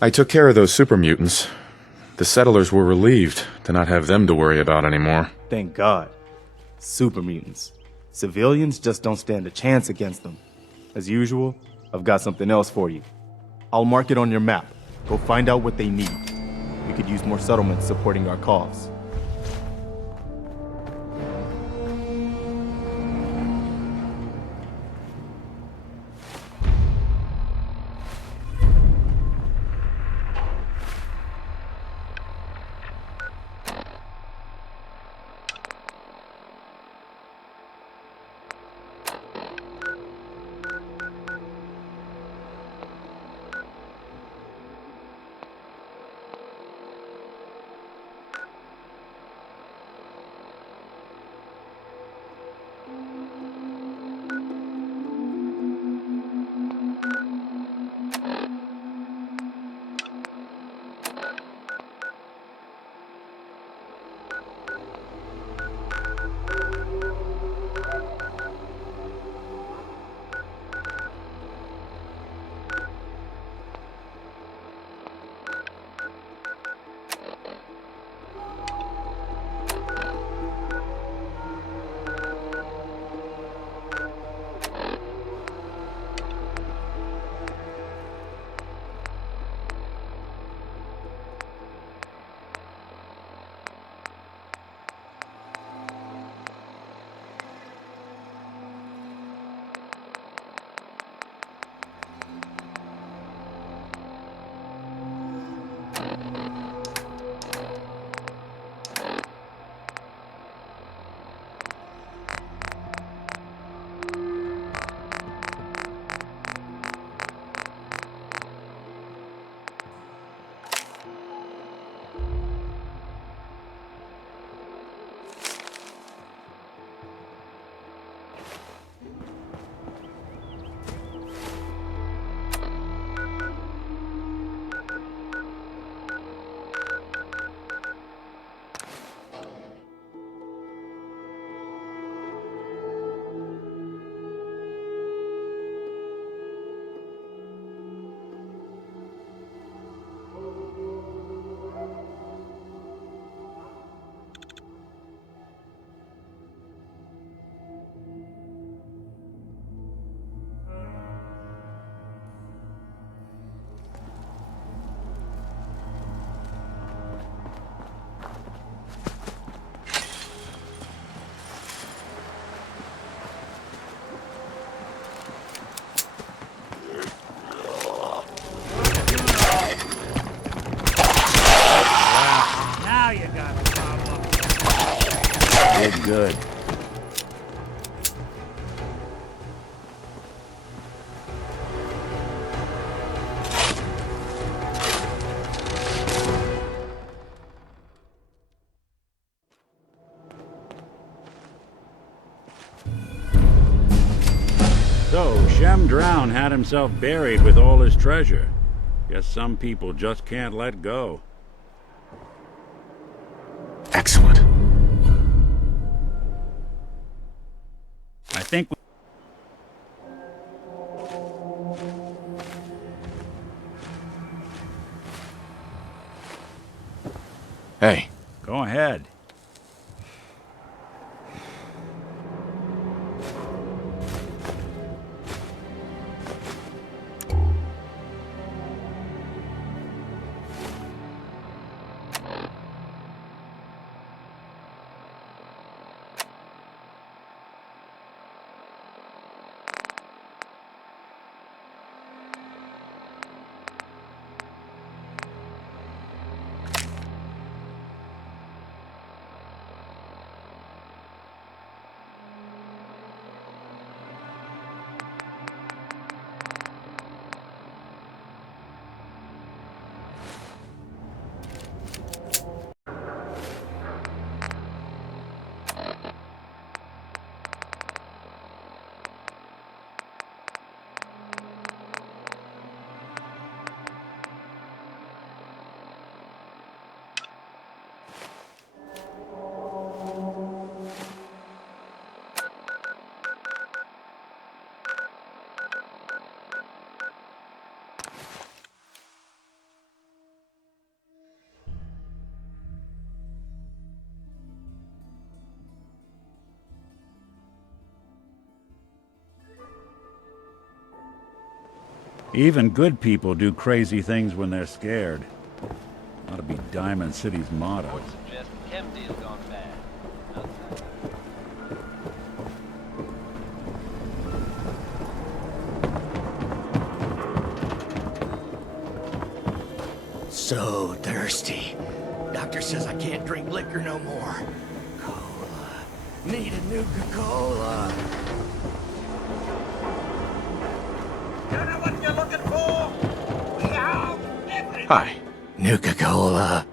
I took care of those super mutants. The settlers were relieved to not have them to worry about anymore. Thank God. Super mutants. Civilians just don't stand a chance against them. As usual, I've got something else for you. I'll mark it on your map. Go find out what they need. We could use more settlements supporting our cause. Good. So, Shem Drown had himself buried with all his treasure. Guess some people just can't let go. Excellent. I think Hey. Go ahead. Even good people do crazy things when they're scared. Ought to be Diamond City's motto. So thirsty. Doctor says I can't drink liquor no more. Cola. Need a Nuka-Cola. What you looking for? We have everything. Hi. Nuka-Cola.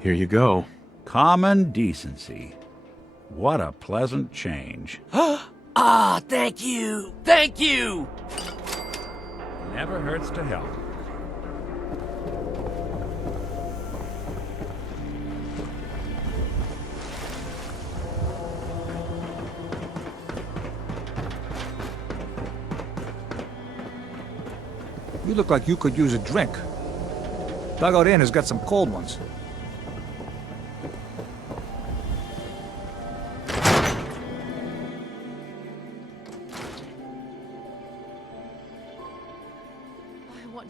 Here you go. Common decency. What a pleasant change. Ah, thank you. Thank you. Never hurts to help. You look like you could use a drink. Dugout Inn has got some cold ones.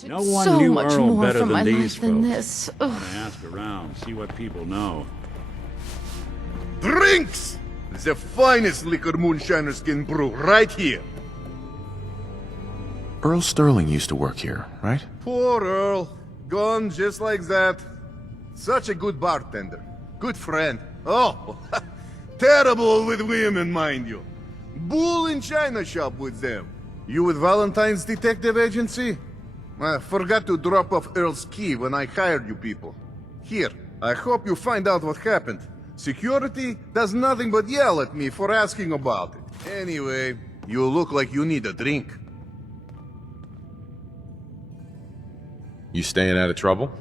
No one so knew much Earl more better from than my these life than folks. this. I'm gonna ask around, see what people know. Drinks! The finest liquor moonshiners can brew right here. Earl Sterling used to work here, right? Poor Earl. Gone just like that. Such a good bartender. Good friend. Oh, terrible with women, mind you. Bull in china shop with them. You with Valentine's Detective Agency? I forgot to drop off Earl's key when I hired you people. Here, I hope you find out what happened. Security does nothing but yell at me for asking about it. Anyway, you look like you need a drink. You staying out of trouble?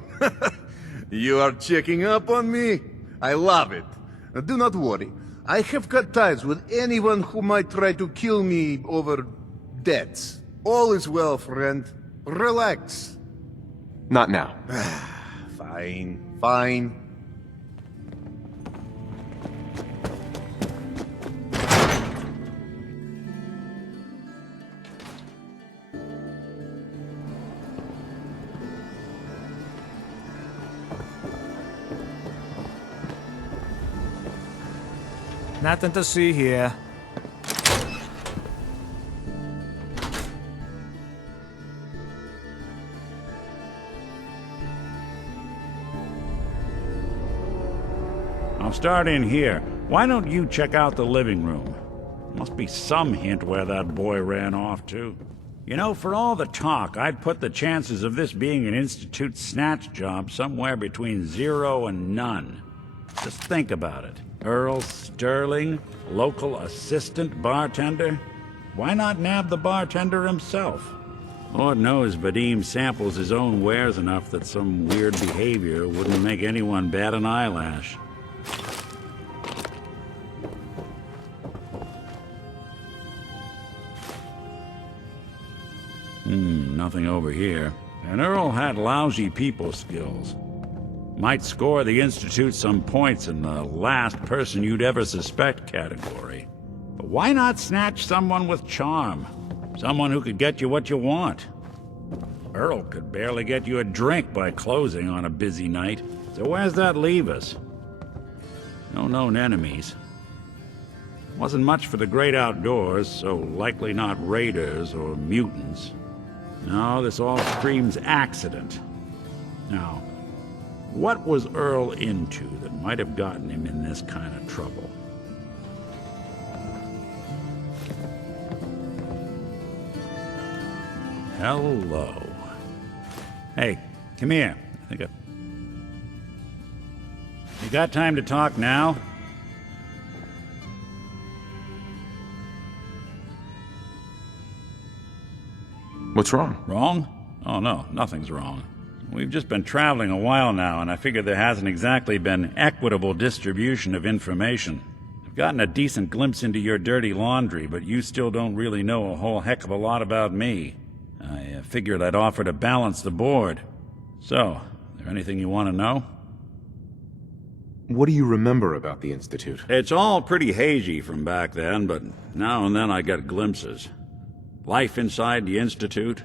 You are checking up on me? I love it. Do not worry. I have cut ties with anyone who might try to kill me over debts. All is well, friend. Relax. Not now. Fine, fine. Nothing to see here. I'll start in here. Why don't you check out the living room? Must be some hint where that boy ran off to. You know, for all the talk, I'd put the chances of this being an Institute snatch job somewhere between 0 and none. Just think about it. Earl Sterling, local assistant bartender? Why not nab the bartender himself? Lord knows Vadim samples his own wares enough that some weird behavior wouldn't make anyone bat an eyelash. Nothing over here. And Earl had lousy people skills. Might score the Institute some points in the last person you'd ever suspect category. But why not snatch someone with charm? Someone who could get you what you want. Earl could barely get you a drink by closing on a busy night. So where's that leave us? No known enemies. Wasn't much for the great outdoors, so likely not raiders or mutants. No, this all screams accident. Now, what was Earl into that might have gotten him in this kind of trouble? Hello. Hey, come here. You got time to talk now? What's wrong? Wrong? Oh no, nothing's wrong. We've just been traveling a while now, and I figure there hasn't exactly been equitable distribution of information. I've gotten a decent glimpse into your dirty laundry, but you still don't really know a whole heck of a lot about me. I figured I'd offer to balance the board. So, is there anything you want to know? What do you remember about the Institute? It's all pretty hazy from back then, but now and then I get glimpses. Life inside the Institute,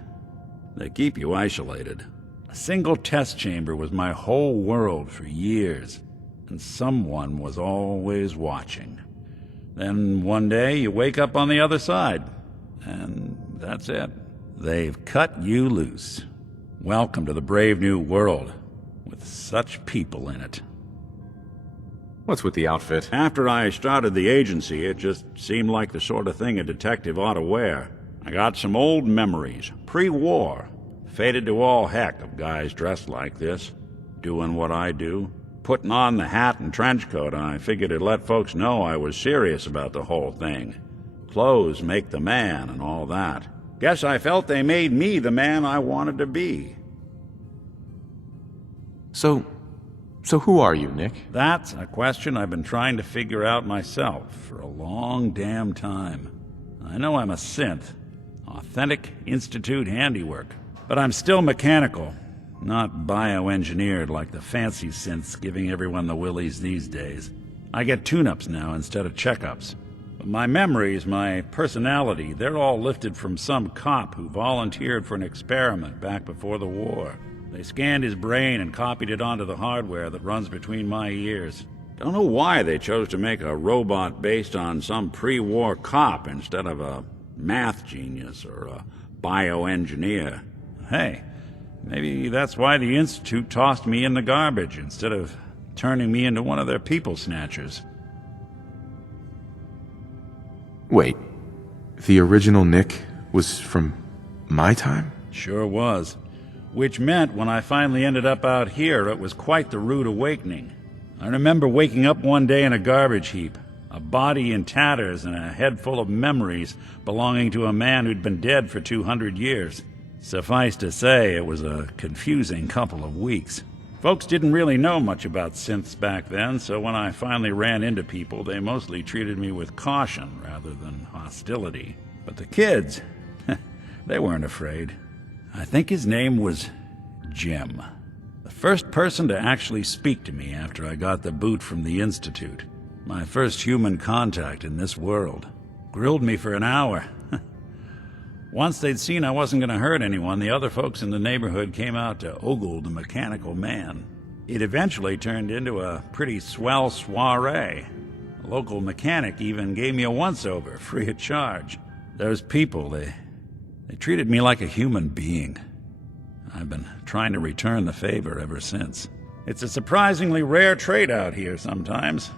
They keep you isolated. A single test chamber was my whole world for years, and someone was always watching. Then one day you wake up on the other side, and that's it. They've cut you loose. Welcome to the brave new world, with such people in it. What's with the outfit? After I started the agency, it just seemed like the sort of thing a detective ought to wear. I got some old memories, pre-war. Faded to all heck of guys dressed like this, doing what I do. Putting on the hat and trench coat, I figured it'd let folks know I was serious about the whole thing. Clothes make the man and all that. Guess I felt they made me the man I wanted to be. So who are you, Nick? That's a question I've been trying to figure out myself for a long damn time. I know I'm a synth, authentic Institute handiwork, but I'm still mechanical, not bioengineered like the fancy synths giving everyone the willies these days. I get tune-ups now instead of checkups. But my memories, my personality, they're all lifted from some cop who volunteered for an experiment back before the war. They scanned his brain and copied it onto the hardware that runs between my ears. Don't know why they chose to make a robot based on some pre-war cop instead of a math genius or a bioengineer. Hey, maybe that's why the Institute tossed me in the garbage instead of turning me into one of their people snatchers. Wait, the original Nick was from my time? Sure was. Which meant when I finally ended up out here, it was quite the rude awakening. I remember waking up one day in a garbage heap, a body in tatters and a head full of memories belonging to a man who'd been dead for 200 years. Suffice to say, it was a confusing couple of weeks. Folks didn't really know much about synths back then, so when I finally ran into people, they mostly treated me with caution rather than hostility. But the kids, they weren't afraid. I think his name was Jim. The first person to actually speak to me after I got the boot from the Institute. My first human contact in this world. Grilled me for an hour. Once they'd seen I wasn't going to hurt anyone, the other folks in the neighborhood came out to ogle the mechanical man. It eventually turned into a pretty swell soiree. A local mechanic even gave me a once-over, free of charge. Those people, they treated me like a human being. I've been trying to return the favor ever since. It's a surprisingly rare trait out here sometimes.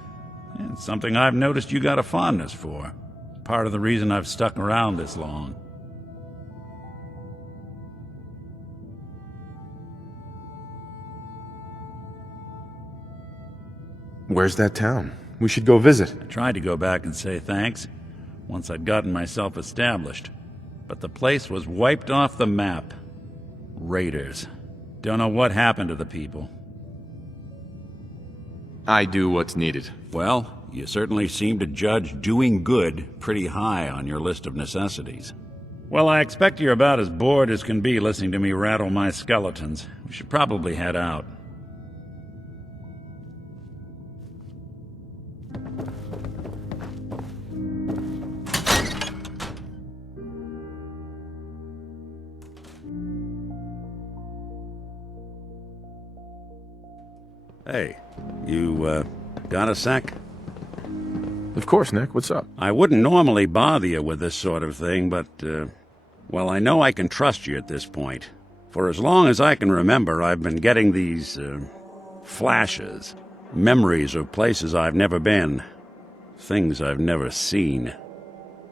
It's something I've noticed you got a fondness for. Part of the reason I've stuck around this long. Where's that town? We should go visit. I tried to go back and say thanks, once I'd gotten myself established. But the place was wiped off the map. Raiders. Don't know what happened to the people. I do what's needed. Well, you certainly seem to judge doing good pretty high on your list of necessities. Well, I expect you're about as bored as can be listening to me rattle my skeletons. We should probably head out. Hey, you, got a sec? Of course, Nick. What's up? I wouldn't normally bother you with this sort of thing, but, well, I know I can trust you at this point. For as long as I can remember, I've been getting these, flashes. Memories of places I've never been. Things I've never seen.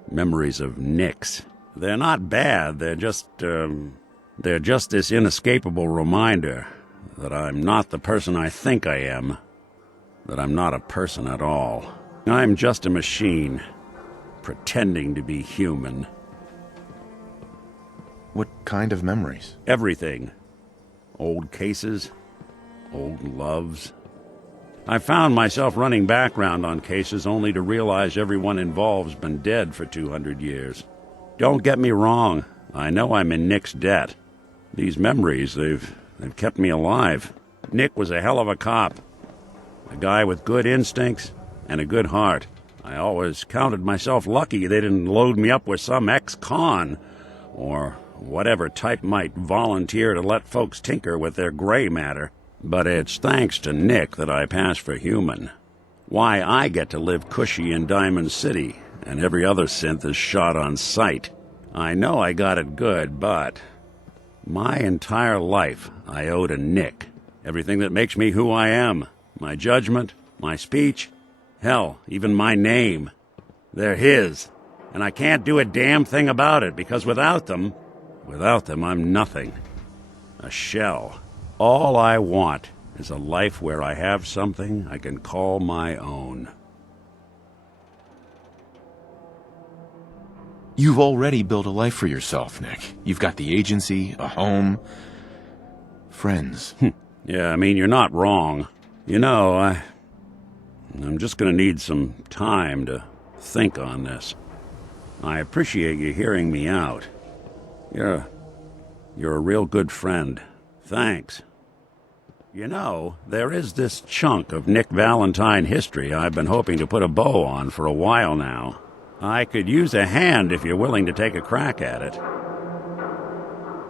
Memories of Nicks. They're not bad, they're just this inescapable reminder that I'm not the person I think I am. That I'm not a person at all. I'm just a machine, pretending to be human. What kind of memories? Everything. Old cases, old loves. I found myself running background on cases only to realize everyone involved's been dead for 200 years. Don't get me wrong, I know I'm in Nick's debt. These memories, they've kept me alive. Nick was a hell of a cop. A guy with good instincts and a good heart. I always counted myself lucky they didn't load me up with some ex-con or whatever type might volunteer to let folks tinker with their gray matter. But it's thanks to Nick that I pass for human. Why I get to live cushy in Diamond City, and every other synth is shot on sight. I know I got it good, but my entire life I owe to Nick. Everything that makes me who I am. My judgment, my speech, hell, even my name. They're his. And I can't do a damn thing about it, because without them, I'm nothing. A shell. All I want is a life where I have something I can call my own. You've already built a life for yourself, Nick. You've got the agency, a home, friends. Yeah, I mean, you're not wrong. You know, I'm just gonna need some time to think on this. I appreciate you hearing me out. You're a real good friend. Thanks. You know, there is this chunk of Nick Valentine history I've been hoping to put a bow on for a while now. I could use a hand if you're willing to take a crack at it.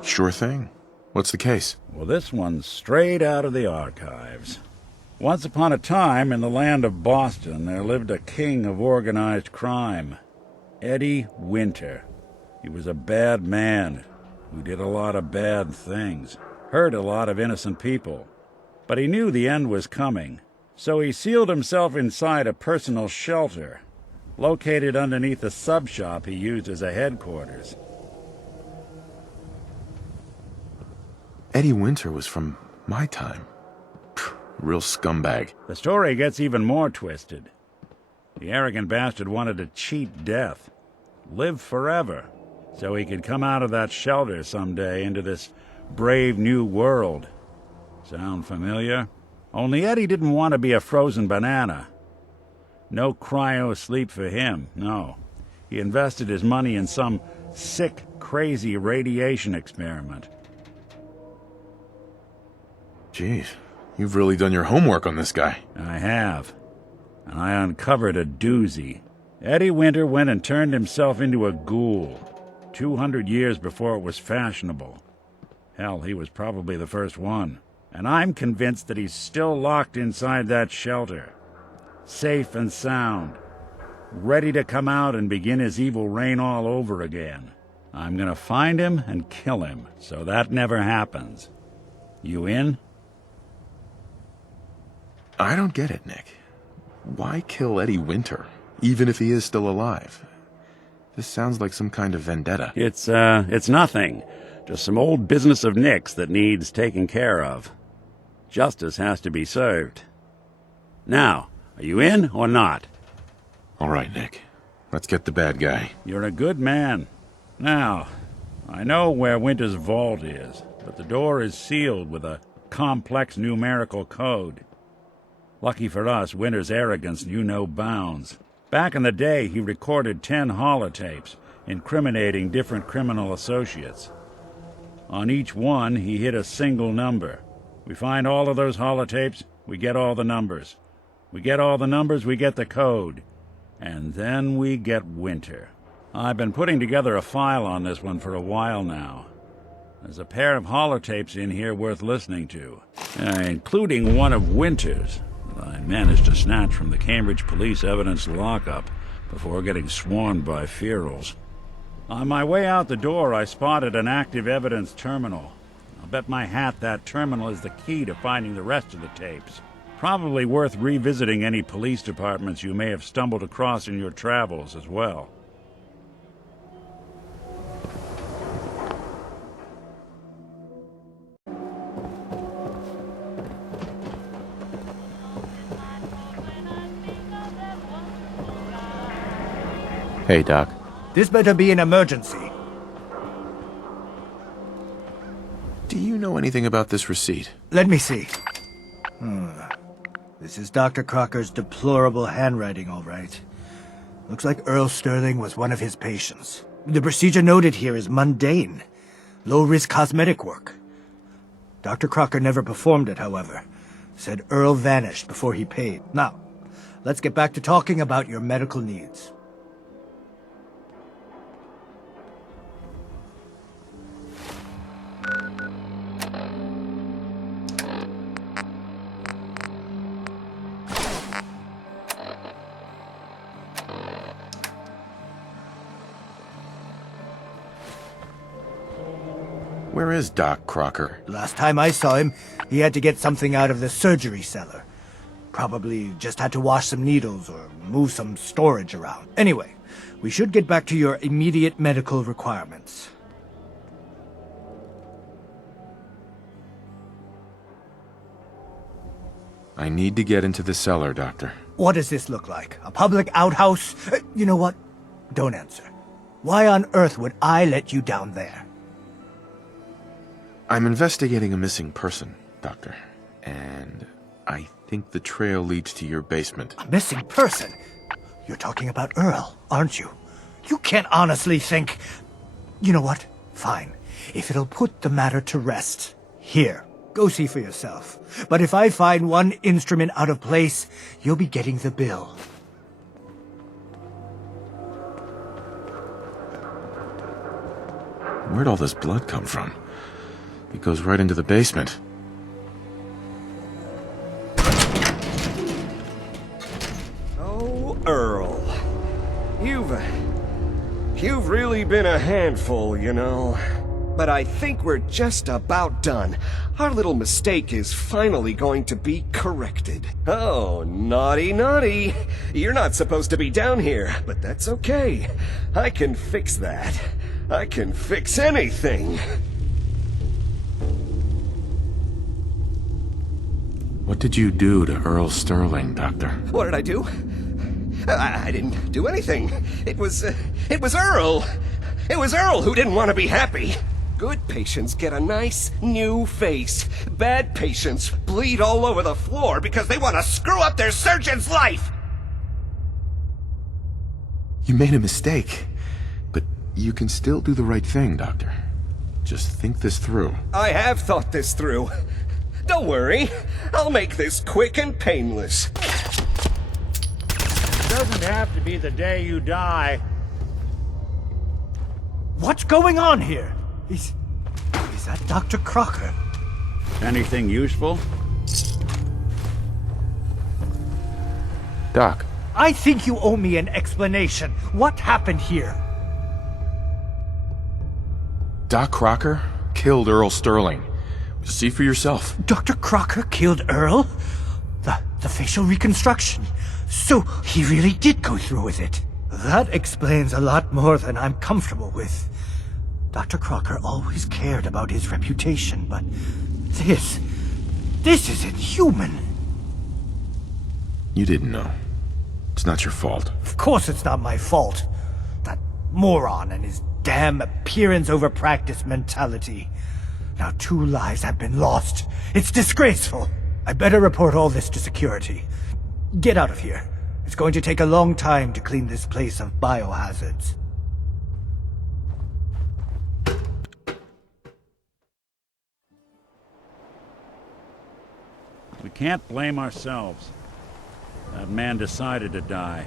Sure thing. What's the case? Well, this one's straight out of the archives. Once upon a time, in the land of Boston, there lived a king of organized crime, Eddie Winter. He was a bad man who did a lot of bad things, hurt a lot of innocent people. But he knew the end was coming, so he sealed himself inside a personal shelter, located underneath a sub-shop he used as a headquarters. Eddie Winter was from my time. Real scumbag. The story gets even more twisted. The arrogant bastard wanted to cheat death, live forever, so he could come out of that shelter someday into this brave new world. Sound familiar? Only Eddie didn't want to be a frozen banana. No cryo sleep for him, no. He invested his money in some sick, crazy radiation experiment. Jeez, you've really done your homework on this guy. I have. And I uncovered a doozy. Eddie Winter went and turned himself into a ghoul, 200 years before it was fashionable. Hell, he was probably the first one. And I'm convinced that he's still locked inside that shelter. Safe and sound. Ready to come out and begin his evil reign all over again. I'm gonna find him and kill him, so that never happens. You in? I don't get it, Nick. Why kill Eddie Winter, even if he is still alive? This sounds like some kind of vendetta. It's nothing. Just some old business of Nick's that needs taking care of. Justice has to be served. Now, are you in or not? All right, Nick. Let's get the bad guy. You're a good man. Now, I know where Winter's vault is, but the door is sealed with a complex numerical code. Lucky for us, Winter's arrogance knew no bounds. Back in the day, he recorded 10 holotapes, incriminating different criminal associates. On each one, he hit a single number. We find all of those holotapes, we get all the numbers. We get all the numbers, we get the code. And then we get Winter. I've been putting together a file on this one for a while now. There's a pair of holotapes in here worth listening to, including one of Winter's that I managed to snatch from the Cambridge Police evidence lockup before getting swarmed by ferals. On my way out the door, I spotted an active evidence terminal. I'll bet my hat that terminal is the key to finding the rest of the tapes. Probably worth revisiting any police departments you may have stumbled across in your travels as well. Hey, Doc. This better be an emergency. Do you know anything about this receipt? Let me see. This is Dr. Crocker's deplorable handwriting, all right. Looks like Earl Sterling was one of his patients. The procedure noted here is mundane, low-risk cosmetic work. Dr. Crocker never performed it, however. Said Earl vanished before he paid. Now, let's get back to talking about your medical needs. Where is Doc Crocker? Last time I saw him, he had to get something out of the surgery cellar. Probably just had to wash some needles or move some storage around. Anyway, we should get back to your immediate medical requirements. I need to get into the cellar, Doctor. What does this look like? A public outhouse? You know what? Don't answer. Why on earth would I let you down there? I'm investigating a missing person, Doctor. And I think the trail leads to your basement. A missing person? You're talking about Earl, aren't you? You can't honestly think... You know what? Fine. If it'll put the matter to rest. Here. Go see for yourself. But if I find one instrument out of place, you'll be getting the bill. Where'd all this blood come from? It goes right into the basement. Oh, Earl. You've really been a handful, you know. But I think we're just about done. Our little mistake is finally going to be corrected. Oh, naughty, naughty. You're not supposed to be down here, but that's okay. I can fix that. I can fix anything. What did you do to Earl Sterling, Doctor? What did I do? I didn't do anything. It was Earl. It was Earl who didn't want to be happy. Good patients get a nice, new face. Bad patients bleed all over the floor because they want to screw up their surgeon's life! You made a mistake. But you can still do the right thing, Doctor. Just think this through. I have thought this through. Don't worry. I'll make this quick and painless. It doesn't have to be the day you die. What's going on here? Is that Dr. Crocker? Anything useful? Doc. I think you owe me an explanation. What happened here? Doc Crocker killed Earl Sterling. See for yourself. Dr. Crocker killed Earl? The facial reconstruction. So he really did go through with it. That explains a lot more than I'm comfortable with. Dr. Crocker always cared about his reputation, but this is inhuman. You didn't know. It's not your fault. Of course it's not my fault. That moron and his damn appearance over practice mentality. Now 2 lives have been lost. It's disgraceful. I better report all this to security. Get out of here. It's going to take a long time to clean this place of biohazards. We can't blame ourselves. That man decided to die.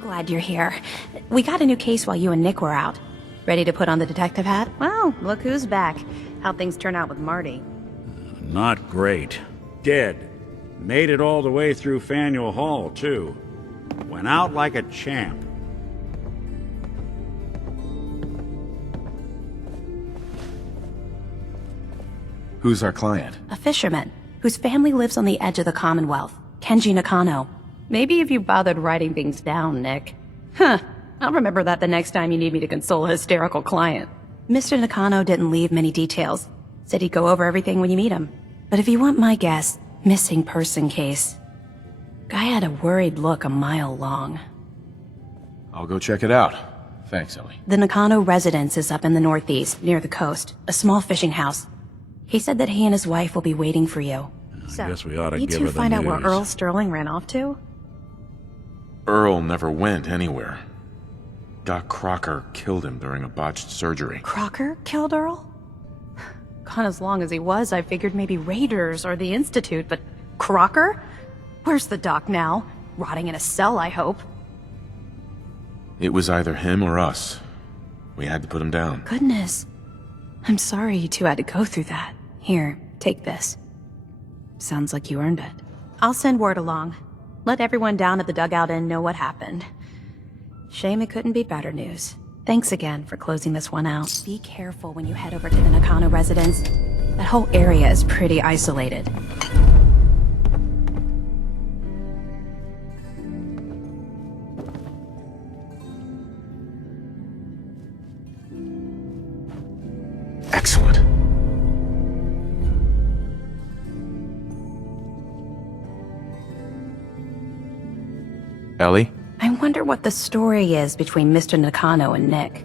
Glad you're here. We got a new case while you and Nick were out. Ready to put on the detective hat? Well, look who's back. How'd things turn out with Marty? Not great. Dead. Made it all the way through Faneuil Hall, too. Went out like a champ. Who's our client? A fisherman, whose family lives on the edge of the Commonwealth. Kenji Nakano. Maybe if you bothered writing things down, Nick. Huh. I'll remember that the next time you need me to console a hysterical client. Mr. Nakano didn't leave many details. Said he'd go over everything when you meet him. But if you want my guess, missing person case. Guy had a worried look a mile long. I'll go check it out. Thanks, Ellie. The Nakano residence is up in the northeast, near the coast. A small fishing house. He said that he and his wife will be waiting for you. I guess we ought to you give two her the find out where news. Earl Sterling ran off to? Earl never went anywhere. Doc Crocker killed him during a botched surgery. Crocker killed Earl? Gone as long as he was, I figured maybe Raiders or the Institute, but Crocker? Where's the doc now? Rotting in a cell, I hope. It was either him or us. We had to put him down. Goodness. I'm sorry you two had to go through that. Here, take this. Sounds like you earned it. I'll send word along. Let everyone down at the Dugout Inn know what happened. Shame it couldn't be better news. Thanks again for closing this one out. Be careful when you head over to the Nakano residence. That whole area is pretty isolated. Excellent. Ellie? I wonder what the story is between Mr. Nakano and Nick.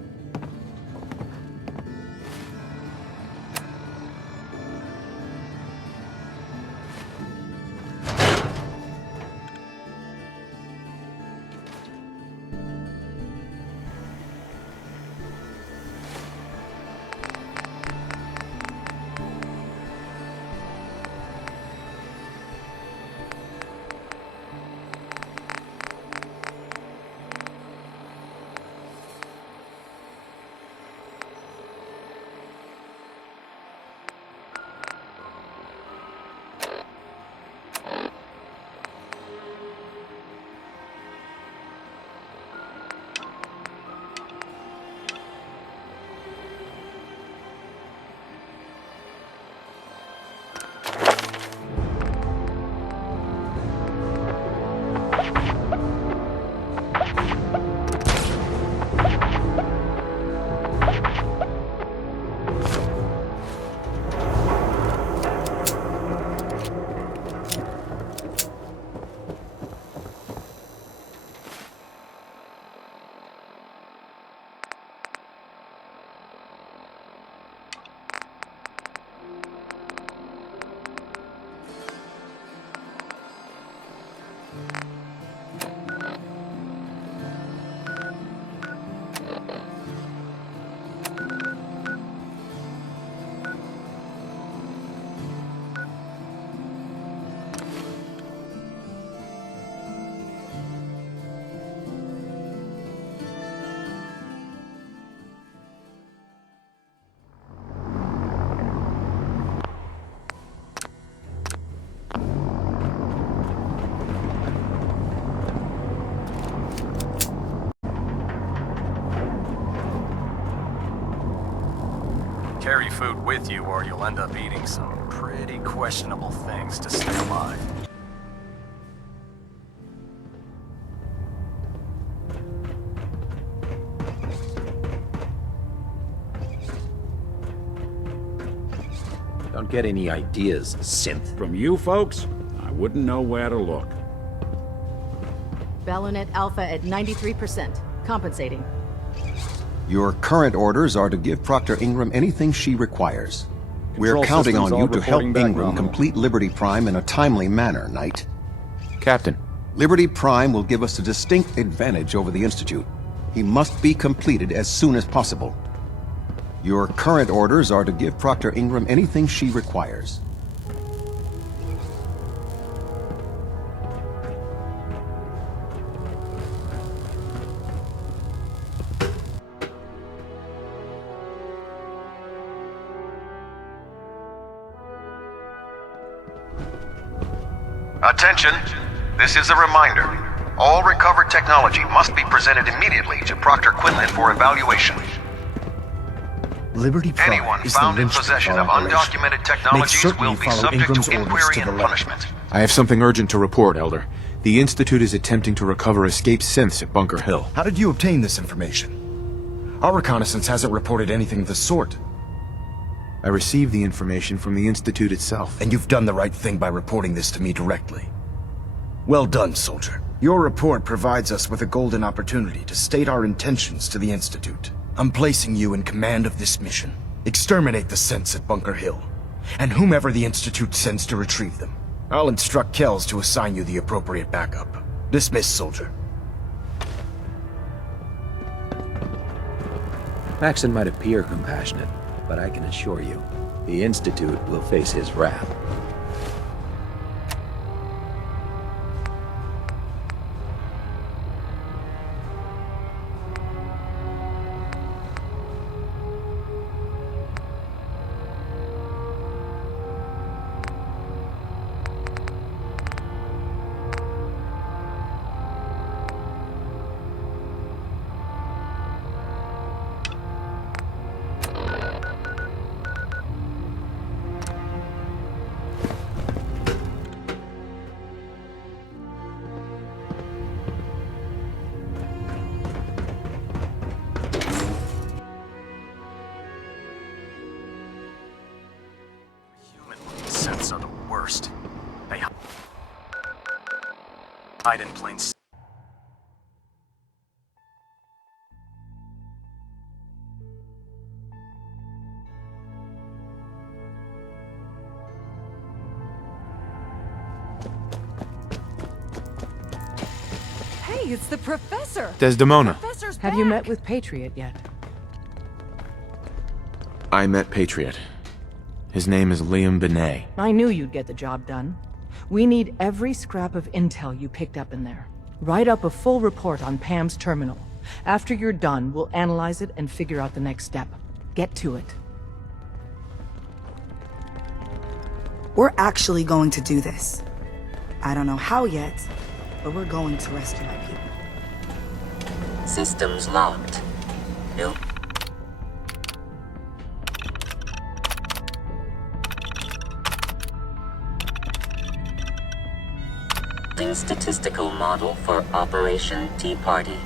Carry food with you or you'll end up eating some pretty questionable things to stay alive. Don't get any ideas, synth. From you folks, I wouldn't know where to look. Bellonet Alpha at 93%. Compensating. Your current orders are to give Proctor Ingram anything she requires. Control We're counting systems on all you to help reporting back Ingram normal. complete Liberty Prime in a timely manner, Knight. Captain. Liberty Prime will give us a distinct advantage over the Institute. He must be completed as soon as possible. Your current orders are to give Proctor Ingram anything she requires. Attention! This is a reminder. All recovered technology must be presented immediately to Proctor Quinlan for evaluation. Liberty Prime Anyone is the found in linchpin possession of of our operation. undocumented Make technologies certain will you be follow subject Ingram's to orders inquiry to the and letter. punishment. I have something urgent to report, Elder. The Institute is attempting to recover escaped synths at Bunker Hill. How did you obtain this information? Our reconnaissance hasn't reported anything of the sort. I received the information from the Institute itself. And you've done the right thing by reporting this to me directly. Well done, soldier. Your report provides us with a golden opportunity to state our intentions to the Institute. I'm placing you in command of this mission. Exterminate the synths at Bunker Hill, and whomever the Institute sends to retrieve them. I'll instruct Kells to assign you the appropriate backup. Dismissed, soldier. Maxon might appear compassionate, but I can assure you, the Institute will face his wrath. Sets are the worst. They hide in plain sight. Hey, it's the professor! Desdemona. Have you met with Patriot yet? I met Patriot. His name is Liam Benet. I knew you'd get the job done. We need every scrap of intel you picked up in there. Write up a full report on Pam's terminal. After you're done, we'll analyze it and figure out the next step. Get to it. We're actually going to do this. I don't know how yet, but we're going to rescue my people. Systems locked. Statistical model for Operation Tea Party.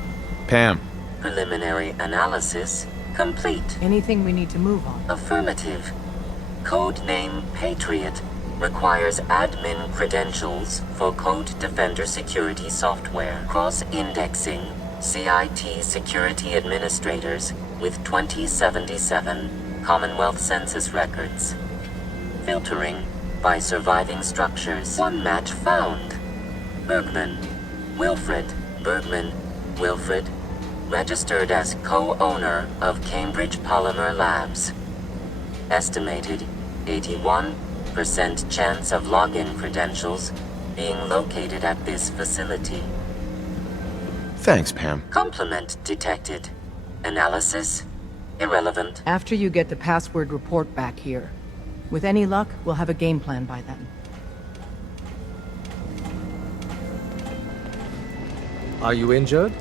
Pam. Preliminary analysis complete. Anything we need to move on? Affirmative. Codename Patriot requires admin credentials for Code Defender security software. Cross-indexing CIT security administrators with 2077 Commonwealth Census records. Filtering by surviving structures. One match found. Bergman. Wilfred. Bergman. Wilfred. Registered as co-owner of Cambridge Polymer Labs. Estimated 81% chance of login credentials being located at this facility. Thanks, Pam. Complement detected. Analysis irrelevant. After you get the password report back here. With any luck, we'll have a game plan by then. Are you injured?